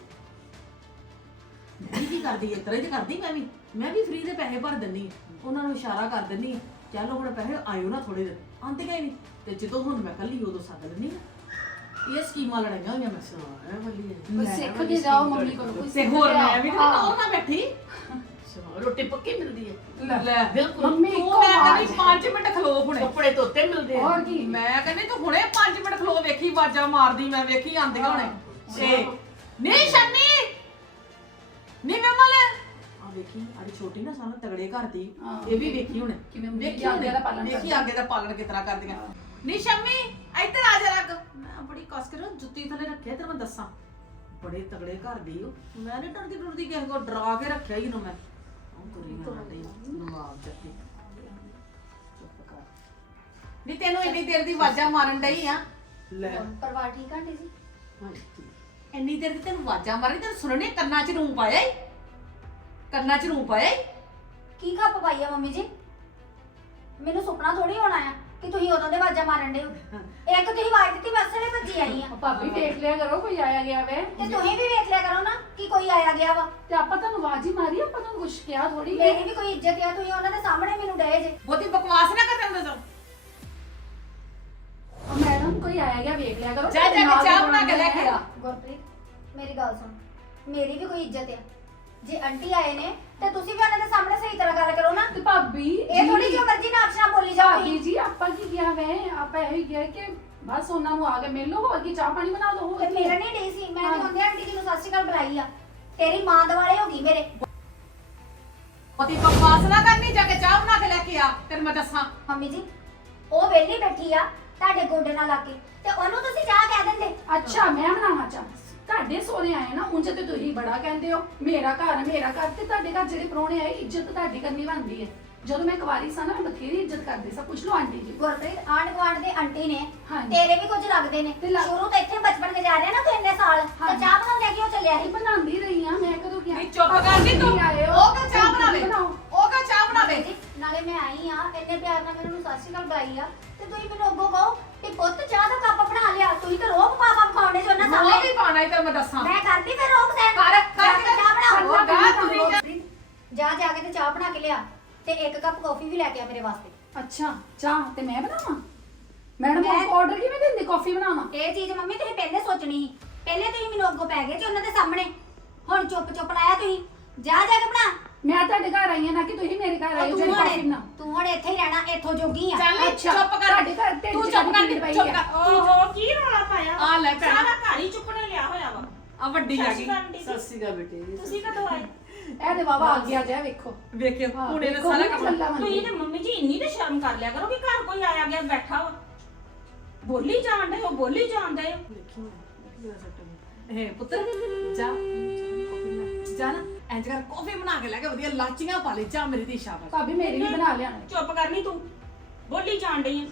ਮੈਂ ਕੀ ਕਰਦੀ ਇਸ ਤਰ੍ਹਾਂ ਹੀ ਤੇ ਕਰਦੀ ਮੈਂ ਵੀ। ਮੈਂ ਵੀ ਫ੍ਰੀ ਦੇ ਪੈਸੇ ਭਰ ਦਿੰਨੀ ਹਾਂ। ਉਹਨਾਂ ਨੂੰ ਇਸ਼ਾਰਾ ਕਰ ਦਿੰਨੀ ਹਾਂ, ਚੱਲ ਹੁਣ ਪੈਸੇ ਆਇਓ ਨਾ ਥੋੜੇ ਦਿਨ ਆਂਦੇ ਗਏ ਨਹੀਂ ਤੇ ਜਦੋਂ ਹੁਣ ਮੈਂ ਕੱਲੀ ਉਦੋਂ ਸੱਦ ਲੈਂਦੀ ਹਾਂ। ਇਹ ਸਕੀਮਾਂ ਲੜਾਈਆਂ ਹੋਈਆਂ ਮੈਂ ਇਹ ਵਾਲੀ ਸਿੱਖ ਕੇ ਜਾਓ ਮੰਮੀ ਕੋਲੋਂ ਕੋਈ ਤੇ ਹੋਰ ਮੈਂ ਵੀ। ਤਾਂ ਹੋਰ ਨਾ ਬੈਠੀ। ਅੱਛਾ, ਰੋਟੀ ਪੱਕੀ ਮਿਲਦੀ ਹੈ। ਲੈ। ਬਿਲਕੁਲ। ਮੰਮੀ ਤੂੰ ਮੈਂ ਆਵਾਜ਼ ਕਹਿੰਦੀ 5 ਮਿੰਟ ਖਲੋ ਹੁਣੇ। ਕੱਪੜੇ ਧੋਤੇ ਮਿਲਦੇ ਆ। ਹੋਰ ਕੀ? ਮੈਂ ਕਹਿੰਦੀ ਤੂੰ ਹੁਣੇ 5 ਮਿੰਟ ਖਲੋ ਵੇਖੀ ਬਾਜਾ ਮਾਰਦੀ ਮੈਂ ਵੇਖੀ ਆਂਦੀਆਂ ਹੁਣੇ। ਛੇ। ਨਹੀਂ ਸ਼ੰਨੀ ਨਹੀਂ ਮੈਂ ਮਲੇ ਆ ਵੇਖੀ ਆੜੀ ਛੋਟੀ ਨਾ ਸਾਨੂੰ ਤਗੜੇ ਘਰ ਦੀ ਹਾਂ। ਇਹ ਵੀ ਵੇਖੀ ਹੁਣੇ। ਕਿਵੇਂ ਵੇਖੀ ਆਗਿਆ ਦਾ ਪਾਲਣ ਵੇਖੀ ਕਰਦੀ। ਦਾ ਪਾਲਣ ਕਿਤਨਾ ਕਰਦੀਆਂ। ਨੀ ਸ਼ੰਮੀ ਇੱਧਰ ਆ ਜਾ ਲੱਗ। ਮੈਂ ਬੜੀ ਕਸ ਕੇ ਨਾ ਜੁੱਤੀ ਥੱਲੇ ਰੱਖਿਆ ਤੇ ਮੈਂ ਦੱਸਾਂ। ਬੜੇ ਤਗੜੇ ਘਰ ਦੀ ਉਹ। ਮੈਂ ਨੀ ਡਰਦੀ ਡਰਦੀ ਕਿਸੇ ਕੋ ਡਰਾ ਕੇ ਰੱਖਿਆ ਹੀ ਨੂੰ ਮੈਂ। ਨਾ ਨਵਾਬ ਚੁੱਪ ਕਰ ਨੀ ਤੈਨੂੰ ਇੰਨੀ ਦੇਰ ਦੀ ਆਵਾਜ਼ਾਂ ਮਾਰਨ ਡਈ ਆ। ਲੈ। ਪਰਿਵਾਰ ਠੀਕ ਆ ਆਂਟੀ ਜੀ? ਇੰਨੀ ਦੇਰ ਦੀ ਤੈਨੂੰ ਆਵਾਜ਼ਾਂ ਮਾਰੀ ਤੈਨੂੰ ਸੁਣਨੇ ਕੰਨਾਂ 'ਚ ਰੂੰ ਪਾਇਆ ਈ। ਕੰਨਾਂ 'ਚ ਰੂੰ ਪਾਇਆ ਈ। ਕੀ ਖੱਪ ਪਾਈ ਆ ਮੰਮੀ ਜੀ? ਮੈਨੂੰ ਸੁਪਨਾ ਥੋੜੀ ਹੋਣਾ ਆ ਕਿ ਤੁਸੀਂ ਉਦੋਂ ਦੇ ਆਵਾਜ਼ਾਂ ਮਾਰਨ ਦੇ ਹੋ। ਇੱਕ ਤੁਸੀਂ ਆਵਾਜ਼ ਦਿੱਤੀ ਮੈਂ ਉਸੇ ਵੇਲੇ ਭੱਜੀ ਆਈ ਆ। ਭਾਬੀ ਵੇਖ ਲਿਆ ਕਰੋ ਕੋਈ ਆਇਆ ਗਿਆ ਵੇ। ਤੇ ਤੁਸੀਂ ਵੀ ਵੇਖ ਲਿਆ ਕਰੋ ਨਾ। ਵਾ ਤੇ ਆਪਾਂ ਤੁਹਾਨੂੰ ਆਵਾਜ਼ ਹੀ ਮਾਰੀ ਆਪਾਂ ਤੁਹਾਨੂੰ ਕੁਛ ਕਿਹਾ ਥੋੜੀ ਮੇਰੀ ਵੀ ਕੋਈ ਇੱਜ਼ਤ ਆ ਤੁਸੀਂ ਉਹਨਾਂ ਦੇ ਸਾਹਮਣੇ ਮੈਨੂੰ ਡਏ ਜੇ। ਬਹੁਤੀ ਬਕਵਾਸ ਨਾ ਕਰ ਤੈਨੂੰ ਦੱਸਾਂ ਮੈਡਮ ਕੋਈ ਆਇਆ ਗਿਆ ਵੇਖ ਲਿਆ ਕਰੋ। ਜਾ ਜਾ ਕੇ ਨਾਲ ਚਾਹ ਬਣਾ ਕੇ ਲੈ ਕੇ। ਆ। ਗੁਰਪ੍ਰੀਤ ਮੇਰੀ ਗੱਲ ਸੁਣ। ਮੇਰੀ ਵੀ ਕੋਈ ਇੱਜ਼ਤ ਆ। ਜੇ ਆਂਟੀ ਆਏ ਨੇ ਤੇ ਤੁਸੀਂ ਵੀ ਉਹਨਾਂ ਦੇ ਸਾਹਮਣੇ ਸਹੀ ਤਰ੍ਹਾਂ ਗੱਲ ਕਰੋ ਨਾ। ਤੇ ਭਾਬੀ ਇਹ ਥੋੜੀ ਜਿਹੀ ਮਰਜ਼ੀ ਨਾਲ ਆਪਣਾ ਬੋਲੀ ਜਾਓ ਭਾਬੀ ਜੀ ਆਪਾਂ ਕੀ ਕਿਹਾ ਵੇ? ਆਪਾਂ ਇਹ ਹੀ ਕਿਹਾ ਕਿ ਬਸ ਉਹਨਾਂ ਨੂੰ ਆ ਕੇ ਮਿਲ ਲਓ ਹੋਰ ਕੀ ਚਾਹ ਪਾਣੀ ਬਣਾ ਦੋ ਤੇ ਮੇਰਾ ਨਹੀਂ ਡੇ ਸੀ। ਮੈਂ ਤੇ ਹੁੰਦੇ ਆਂਟੀ ਜੀ ਨੂੰ ਸਤਿ ਸ਼੍ਰੀ ਅਕਾਲ ਬੁਲਾਈ ਆ। ਤੇਰੀ ਮਾਂ ਦਿਵਾਲੇ ਹੋ ਗਈ ਮੇਰੇ। ਬਹੁਤੀ ਬਕਵਾਸ ਨਾ ਕਰਨੀ ਜਾ ਕੇ ਚਾਹ ਬਣਾ ਕੇ ਲੈ ਕੇ ਆ ਤੈਨੂੰ ਮੈਂ ਦੱਸਾਂ। ਮੰਮੀ ਜੀ ਉਹ ਵਿਹਲੀ ਬੈਠੀ ਆ ਤੁਹਾਡੇ ਗੋਡੇ ਨਾਲ ਲਾ ਕੇ। ਤੇ ਉਹਨੂੰ ਤੁਸੀਂ ਚਾਹ ਕਹਿ ਦਿੰਦੇ। ਅੱਛਾ ਮੈਂ ਬਣਾਵਾਂ ਚਾਹ। ਤੁਹਾਡੇ ਸੋਹਰੇ ਆਏ ਨਾ ਉਂਝ ਤੇ ਤੁਸੀਂ ਬੜਾ ਕਹਿੰਦੇ ਹੋ। ਮੇਰਾ ਘਰ ਮੇਰਾ ਘਰ ਤੇ ਤੁਹਾਡੇ ਘਰ ਜਿਹੜੇ ਪ੍ਰਾਹੁਣੇ ਆਏ ਇੱਜ਼ਤ ਤੁਹਾਡੀ ਕਰਨੀ ਬਣਦੀ ਹੈ। ਜਦੋਂ ਮੈਂ ਕੁਵਾਰੀ ਸਾਂ ਨਾ ਮੈਂ ਬਥੇਰੀ ਇੱਜ਼ਤ ਕਰਦੀ ਸਾਂ ਪੁੱਛ ਲਓ ਆਂਟੀ ਜੀ। ਗੁਰਪ੍ਰੀਤ ਆਂਢ ਗੁਆਂਢ ਦੇ ਆਂਟੀ ਨੇ ਹਾਂਜੀ। ਤੇਰੇ ਵੀ ਕੁਝ ਲੱਗਦੇ ਨੇ। ਤੇ ਲੱਗ- ਸ਼ੁਰੂ ਤੋਂ ਇੱਥੇ ਬਚਪਨ ਗੁਜ਼ਾਰਿਆ ਨਾ ਤੂੰ ਇੰਨੇ ਸਾਲ ਤੇ ਹਾਂਜੀ। ਚਾਹ ਬਣਾਉਂਦੇ ਕਿਉਂ ਚੱਲਿਆ ਸੀ। ਬਣਾਉਂਦੀ ਰਹੀ ਆ ਮੈਂ ਕਦੋਂ ਕਿਹਾ ਨਹੀਂ ਚੁੱਪ ਕਰ ਤੂੰ। ਆਏ ਹੋ, ਉਹ ਕਾ ਚਾਹ ਬਣਾਵੇ? ਬਣਾਓ। ਉਹ ਕਾ ਚਾਹ ਬਣਾਵੇ? ਜੀ, ਨਾਲੇ ਮੈਂ ਆਈ ਆ ਇੰਨੇ ਪਿਆਰ ਨਾਲ ਮੈਨੂੰ ਸਤਿ ਸ਼੍ਰੀ ਅਕਾਲ ਬੁਲਾਈ ਆ। ਤੇ ਤੁਸੀਂ ਮੈਨੂੰ ਅੱਗੋਂ ਕਹੋ ਕਿ ਪੁੱਤ ਚਾਹ ਦਾ ਕੱਪ ਬਣਾ ਲਿਆ ਤੁਸੀਂ ਤਾਂ ਰੋਕ ਪਾਪਾ ਖਾਣੇ ਜੋ ਨਾ ਉਹ ਸਾਹਮਣੇ। ਵੀ ਪਾਣਾ ਹੀ ਤੈਨੂੰ ਮੈਂ ਦੱਸਾਂ। ਮੈਂ ਕਰਦੀ ਫਿਰ ਰੋਕ ਸੈਨ ਕਰ- ਕਰ- ਕੇ ਚਾਹ ਬਣਾ। ਉਹ ਗਾ ਤੂੰ ਜਾ ਜਾ ਕੇ ਤੇ ਚਾਹ ਬਣਾ ਕੇ ਲਿਆ। ਤੇ ਇੱਕ ਕੱਪ ਕਾਫੀ ਵੀ ਲੈ ਕੇ ਆ ਮੇਰੇ ਵਾਸਤੇ। ਅੱਛਾ ਚਾਹ ਤੇ ਮੈਂ ਬਣਾਵਾਂ? ਮੈਡਮ ਮੈਂ- ਆਰਡਰ ਕਿਵੇਂ ਦਿੰਦੀ? ਕਾਫੀ ਬਣਾਵਾਂ? ਇਹ ਚੀਜ਼ ਮੰਮੀ ਤੁਸੀਂ ਪਹਿਲੇ ਸੋਚਣੀ ਸੀ। ਪਹਿਲੇ ਤੁਸੀਂ ਮੈਨੂੰ ਅੱਗੋਂ ਪੈ ਗਏ ਜੀ ਉਹਨਾਂ ਦੇ ਸਾਹਮਣੇ। ਹੁਣ ਚੁੱਪ ਚੁੱਪ ਲਾਇਆ ਤੁਸੀਂ। ਜਾ ਜਾ ਕੇ ਬਣਾ। ਮੈਂ ਤੁਹਾਡੇ ਘਰ ਆਈ ਹਾਂ ਨਾ ਕਿ ਤੁਸੀਂ ਮੇਰੇ ਘਰ ਆਏ ਹੋ ਤੂੰ ਜਿਹੜੀ ਕਾਫੀ ਹੁਣ ਬਣਾ ਤੂੰ ਹੁਣ ਇੱਥੇ ਹੀ ਰਹਿਣਾ ਇੱਥੋਂ ਜੋਗੀ ਆ। ਚੱਲ ਅੱਛਾ, ਚੁੱਪ ਕਰ। ਤੁਹਾਡੇ ਘਰ ਤੂੰ ਚ ਚੁੱਪ ਕਰ ਭੀੜ ਪਈ ਚੁੱਪ ਆ। ਕਰ। ਓਹੋ ਕੀ ਰੌਲਾ ਪਾਇਆ? ਆ ਲੈ ਭੈਣਾ। ਸਾਰਾ ਘਰ ਹੀ ਚੁੱਕਣੇ ਲਿਆ ਹੋਇਆ ਵਾ। ਆ ਵੱਡੀ ਆ ਸਤਿ ਗਈ। ਸ਼੍ਰੀ ਅਕਾਲ ਆਂਟੀ ਜੀ। ਸ਼੍ਰੀ ਅਕਾਲ ਬੇਟੇ ਤੁਸੀਂ ਕਦੋਂ ਆਏ? ਇਹ ਤੇ ਬਾਬਾ ਆ ਗਿਆ ਜਾ ਵੇਖੋ। ਵੇਖਿਓ ਹਾਂ, ਹੁਣੇ ਵੇਖੋ, ਸਾਰਾ ਹੁਣ ਕੰਮ ਗੱਲਾਂ ਤੁਸੀਂ ਮੰਨਦੀ। ਤੇ ਮੰਮੀ ਜੀ ਇੰਨੀ ਤੇ ਸ਼ਰਮ ਕਰ ਲਿਆ ਕਰੋ ਕਿ ਘਰ ਕੋਈ ਆਇਆ ਗਿਆ ਬੈਠਾ ਵਾ। ਬੋਲੀ ਜਾਣ ਡਏ ਹੋ ਬੋਲੀ ਜਾਣ ਡਏ ਹੋ। ਇਹ ਪੁੱਤਰ ਜਾ ਜਾ ਨਾ ਇੰਜ ਕਰ ਕਾਫੀ ਬਣਾ ਕੇ ਲੈ ਕੇ ਵਧੀਆ ਲਾਚੀਆਂ ਪਾ ਲਈ ਜਾ ਮੇਰੀ ਦੀ ਸ਼ਾਬਾਸ਼। ਭਾਬੀ ਮੇਰੀ ਵੀ ਬਣਾ ਲਿਆ। ਚੁੱਪ ਕਰਨੀ ਤੂੰ ਬੋਲੀ ਜਾਣ ਡਈ ਆ।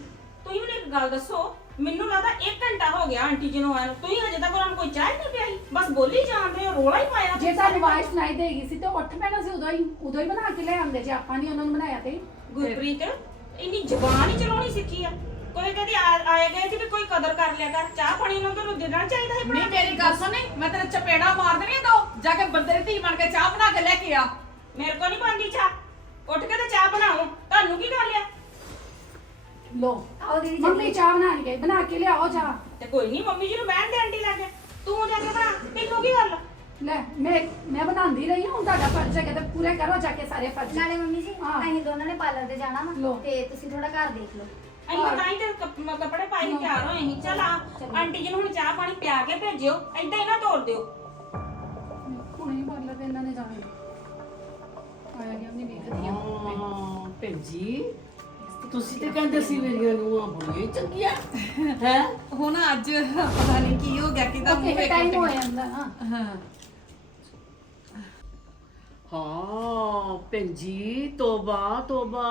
ਤੁਸੀਂ ਮੈਨੂੰ ਇੱਕ ਗੱਲ ਦੱਸੋ ਮੈਨੂੰ ਲੱਗਦਾ 1 ਘੰਟਾ ਹੋ ਗਿਆ ਆਂਟੀ ਜੀ ਨੂੰ ਆਇਆ ਨੂੰ। ਤੁਸੀਂ ਹਜੇ ਤੱਕ ਉਹਨਾਂ ਨੂੰ ਕੋਈ ਚਾਹ ਹੀ ਨਹੀਂ ਪਿਆਈ। ਬਸ ਬੋਲੀ ਡਏ ਹੋ ਰੋਲਾ ਹੀ ਪਾਇਆ ਜੇ ਤੁਹਾਨੂੰ ਆਵਾਜ਼ ਸੁਣਾਈ ਦੇਗੀ ਸੀ ਤੇ ਉੱਠ ਪੈਣਾ ਸੀ ਉਦੋਂ ਹੀ ਉਦੋਂ ਹੀ ਬਣਾ ਕੇ ਲੈ ਆਉਂਦੇ ਜੇ ਆਪਾਂ ਨਹੀਂ ਉਹਨਾਂ ਨੂੰ ਬਣਾਇਆ ਤੇ। ਗੁਰਪ੍ਰੀਤ ਇੰਨੀ ਜ਼ਬਾਨ ਹੀ ਚਲਾਉਣੀ ਸਿੱਖੀ ਆ। ਕੋਈ ਕਦੀ ਆ- ਆਏ ਗਏ ਸੀ ਵੀ ਕੋਈ ਕਦਰ ਕਰ ਲਿਆ ਕਰ। ਚਾਹ ਪਾਣੀ ਉਹਨਾਂ ਨੂੰ ਦੇਣਾ ਚਾਹੀਦਾ ਹੈ ਨਹੀਂ ਮੇਰੀ ਗੱਲ ਸੁਣ ਮੈਂ ਤੇਰੇ ਚਪੇੜਾ ਮਾਰ ਦੇਣੀ ਦੋ। ਜਾ ਕੇ ਬੰਦੇ ਦੀ ਧੀ ਬਣ ਕੇ ਚਾਹ ਬਣਾ ਕੇ ਲੈ ਕੇ ਆ। ਮੇਰੇ ਕੋ ਨਹੀਂ ਬਣਦੀ ਚਾਹ। ਉੱਠ ਕੇ ਤੇ ਚਾਹ ਬਣਾਓ। ਤੁਹਾਨੂੰ ਕੀ ਆ ਲੋ। ਆਓ ਦੀਦੀ ਮੰਮੀ ਚਾਹ ਬਣਾਣ ਗਈ ਬਣਾ ਕੇ ਲਿਆਓ ਚਾਹ। ਤੇ ਕੋਈ ਨਹੀਂ ਮੰਮੀ ਜੀ ਨੂੰ ਬਹਿਣ ਦੇ ਆਂਟੀ ਲੈ ਕੇ। ਤੂੰ ਜਾ ਕੇ ਬਣਾ ਤੈਨੂੰ ਕੀ ਗੱਲ? ਲੈ ਮੈਂ ਮੈਂ ਬਣਾਉਂਦੀ ਰਹੀ ਹਾਂ ਹੁਣ ਤੁਹਾਡਾ ਫਰਜ਼ ਹੈ ਕਿ ਪੂਰੇ ਕਰੋ ਜਾ ਕੇ ਸਾਰੇ ਫਰਜ਼। ਨਾਲੇ ਮੰਮੀ ਜੀ ਹਾਂ। ਅਸੀਂ ਦੋਨਾਂ ਨੇ ਪਾਰਲਰ ਤੇ ਜਾਣਾ ਲਓ। ਵਾ ਤੇ ਤੁਸੀਂ ਥੋੜਾ ਘਰ ਦੇਖ ਲਓ। ਅਸੀਂ ਤਾਂ ਤਾਂ ਹੀ ਤੇ ਕੱਪ- ਮ- ਕੱਪੜੇ ਪਾਈ ਨੂੰ ਤਿਆਰ ਹੋਏ ਸੀ। ਚਲ ਆ ਆਂਟੀ ਜੀ ਨੂੰ ਹੁਣ ਚਾਹ ਪਾਣੀ ਪਿਆ ਕੇ ਭੇਜਿਓ ਐਦਾਂ ਹੀ ਨਾ ਤੋੜ ਦਿਓ। ਹੁਣੇ ਹੀ ਪਾਰਲਰ ਤੇ ਇਹਨਾਂ ਨੇ ਜਾਣਾ। ਆਇਆ ਗਿਆ ਨਹੀਂ ਵੇਖਦੀ ਹਾਂ ਭੈਣ ਜੀ। ਤੁਸੀਂ ਤੇ ਕਹਿੰਦੇ ਸੀ ਮੇਰੀਆਂ ਨੂੰਹਾਂ ਬੜੀਆਂ ਹੀ ਚੰਗੀਆਂ। ਹੈ? ਹੁਣ ਅੱਜ ਪਤਾ ਨਹੀਂ ਕੀ ਹੋ ਗਿਆ ਕਿਦਾਂ ਓਕੇ ਟਾਈਮ ਹੋ ਜਾਂਦਾ ਹਾਂ। ਹਾਂ। ਹਾਂ ਭੈਣ ਜੀ ਤੋਬਾ ਤੋਬਾ।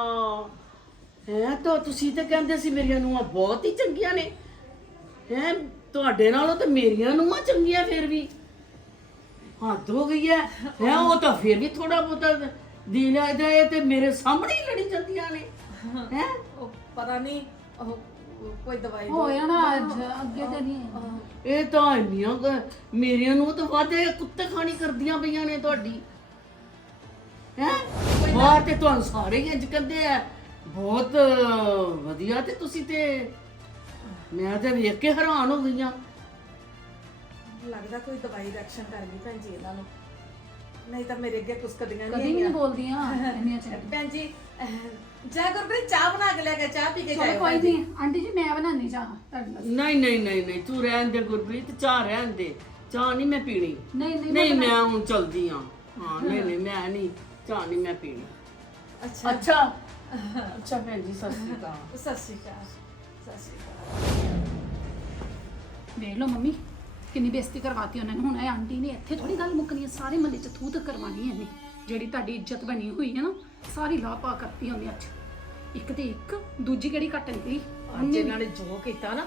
ਹੈ ਤਾਂ ਤੁਸੀਂ ਤੇ ਕਹਿੰਦੇ ਸੀ ਮੇਰੀਆਂ ਨੂੰਹਾਂ ਬਹੁਤ ਹੀ ਚੰਗੀਆਂ ਨੇ। ਹੈ ਤੁਹਾਡੇ ਨਾਲੋਂ ਤਾਂ ਮੇਰੀਆਂ ਨੂੰਹਾਂ ਚੰਗੀਆਂ ਫਿਰ ਵੀ। ਹੱਦ ਹੋ ਗਈ ਹੈ ਹੈ ਉਹ ਤਾਂ ਫਿਰ ਵੀ ਥੋੜਾ ਬਹੁਤਾ ਦੀਨਾ ਇਹਦਾ ਇਹ ਤੇ ਮੇਰੇ ਸਾਹਮਣੇ ਹੀ ਲੜੀ ਜਾਂਦੀਆਂ ਨੇ। ਹੈ? ਉਹ ਪਤਾ ਨਹੀਂ ਉਹ ਉਹ ਕੋਈ ਦਵਾਈ ਹੋ ਜਾਣਾ ਅੱਜ ਅੱਗੇ ਤੇ ਨਹੀਂ। ਇਹ ਤਾਂ ਇੰਨੀਆਂ ਕੁ- ਮੇਰੀਆਂ ਨੂੰ ਤਾਂ ਵਾਦੇ ਕੁੱਤੇ ਖਾਣੀ ਕਰਦੀਆਂ ਪਈਆਂ ਨੇ ਤੁਹਾਡੀ। ਹੈ? ਬਾਹਰ ਤੇ ਤੁਹਾਨੂੰ ਸਾਰੇ ਹੀ ਇੰਜ ਕਹਿੰਦੇ ਆ। ਬਹੁਤ ਵਧੀਆ ਤੇ ਤੁਸੀਂ ਤੇ ਮੈਂ ਤੇ ਵੇਖ ਕੇ ਹੈਰਾਨ ਹੋ ਗਈਆਂ ਲੱਗਦਾ ਕੋਈ ਦਵਾਈ ਰਿਐਕਸ਼ਨ ਕਰ ਗਈ ਭੈਣ ਜੀ ਇਹਨਾਂ ਨੂੰ। ਨਹੀਂ ਤਾਂ ਮੇਰੇ ਅੱਗੇ ਕੁਛ ਕਦੀਆਂ ਕਦੀ ਵੀ ਨਹੀਂ ਨਹੀਂ ਹੈਗੀਆਂ। ਬੋਲਦੀਆਂ ਇੰਨੀਆਂ ਚੰਗੀਆਂ ਭੈਣ ਜੀ ਅਹ, ਜਾ ਗੁਰਪ੍ਰੀਤ ਚਾਹ ਬਣਾ ਕੇ ਲੈ ਕੇ ਚਾਹ ਪੀ ਕੇ ਚਲੋ ਜਾਇਓ ਕੋਈ ਭੈਣ ਜੀ। ਨਹੀਂ। ਆਂਟੀ ਜੀ ਮੈਂ ਬਣਾਉਣੀ ਚਾਹ ਤੁਹਾਡੇ ਵਾਸਤੇ। ਨਹੀਂ ਨਹੀਂ ਨਹੀਂ ਨਹੀਂ ਤੂੰ ਰਹਿਣ ਦੇ ਗੁਰਪ੍ਰੀਤ ਚਾਹ ਰਹਿਣ ਦੇ। ਚਾਹ ਨਹੀਂ ਮੈਂ ਪੀਣੀ। ਨਹੀਂ ਨਹੀਂ ਨਹੀਂ ਮੈਂ ਹੁਣ ਚਲਦੀ ਆ। ਹਾਂ ਨਹੀਂ ਨਹੀਂ ਮੈਂ ਨਹੀਂ ਚਾਹ ਨਹੀਂ ਮੈਂ ਪੀਣੀ। ਅੱਛਾ। ਅੱਛਾ। ਅੱਛਾ ਭੈਣ ਜੀ ਸਤਿ ਸ਼੍ਰੀ ਅਕਾਲ। ਸਤਿ ਸ਼੍ਰੀ ਅਕਾਲ। ਵੇਖ ਲਓ ਮੰਮੀ। ਕਿੰਨੀ ਬੇਇੱਜ਼ਤੀ ਕਰਵਾਤੀ ਉਹਨਾਂ ਨੇ ਹੁਣ ਇਹ ਆਂਟੀ ਨੇ ਇੱਥੇ ਥੋੜੀ ਗੱਲ ਮੁੱਕਣੀ ਹੈ ਸਾਰੇ ਮਹੱਲੇ 'ਚ ਥੂ ਤੱਕ ਕਰਵਾਣੀ ਹੈ ਇਹਨੇ। ਜਿਹੜੀ ਤੁਹਾਡੀ ਇੱਜ਼ਤ ਬਣੀ ਹੋਈ ਹੈ ਨਾ ਸਾਰੀ ਲਾਪਾ ਕਰਤੀ ਉਹਨੇ ਅੱਜ। ਇੱਕ ਤੇ ਇੱਕ ਦੂਜੀ ਕਿਹੜੀ ਘੱਟ ਨਿਕਲੀ? ਅੱਜ ਇਹਨਾਂ ਨੇ ਜੋ ਕੀਤਾ ਨਾ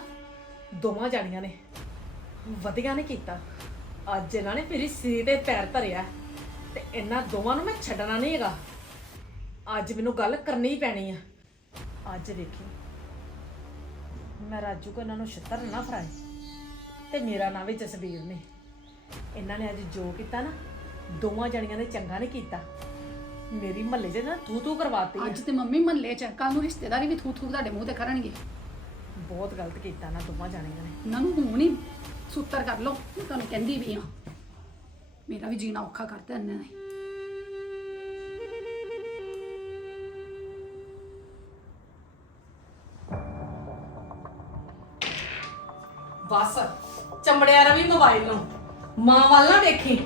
ਦੋਵਾਂ ਜਾਣੀਆਂ ਨੇ। ਵਧੀਆ ਨੇ ਕੀਤਾ। ਅੱਜ ਇਹਨਾਂ ਨੇ ਮੇਰੀ ਸਿਰ ਤੇ ਪੈਰ ਧਰਿਆ ਤੇ ਇਹਨਾਂ ਦੋਵਾਂ ਨੂੰ ਮੈਂ ਛੱਡਣਾ ਨਹੀਂ ਹੈਗਾ। ਅੱਜ ਮੈਨੂੰ ਗੱਲ ਕਰਨੀ ਹੀ ਪੈਣੀ ਆ। ਅੱਜ ਵੇਖੀ। ਮੈਂ ਰਾਜੂ ਕੋ ਇਹਨਾਂ ਨੂੰ ਛਿੱਤਰ ਨਾ ਫਰਾਏ ਤੇ ਮੇਰਾ ਨਾਂ ਵੀ ਜਸਬੀਰ ਨੇ। ਇਹਨਾਂ ਨੇ ਅੱਜ ਜੋ ਕੀਤਾ ਨਾ ਦੋਵਾਂ ਜਣੀਆਂ ਨੇ ਚੰਗਾ ਨਹੀਂ ਕੀਤਾ। ਮੇਰੀ ਮਹੱਲੇ 'ਚ ਨਾ ਤੂ ਤੂ ਕਰਵਾਤੀ ਆ। ਅੱਜ ਤੇ ਮੰਮੀ ਮਹੱਲੇ 'ਚ ਕੱਲ ਨੂੰ ਰਿਸ਼ਤੇਦਾਰੀ ਵੀ ਥੂ ਥੂ ਤੁਹਾਡੇ ਮੂੰਹ ਤੇ ਕਰਨਗੇ ਬਹੁਤ ਗਲਤ ਕੀਤਾ ਨਾ ਦੋਵਾਂ ਜਣੀਆਂ ਨੇ। ਇਹਨਾਂ ਨੂੰ ਹੁਣ ਹੀ ਸੂਤਰ ਕਰ ਲਓ ਮੈਂ ਤੁਹਾਨੂੰ ਕਹਿੰਦੀ ਵੀ ਹਾਂ। ਮੇਰਾ ਵੀ ਜੀਣਾ ਔਖਾ ਕਰਤਾ ਇਹਨਾਂ ਨੇ। ਬਸ। ਚਮੜਿਆ ਰਵੀ ਮੋਬਾਈਲ ਨੂੰ। ਮਾਂ ਵੱਲ ਨਾ ਵੇਖੀ।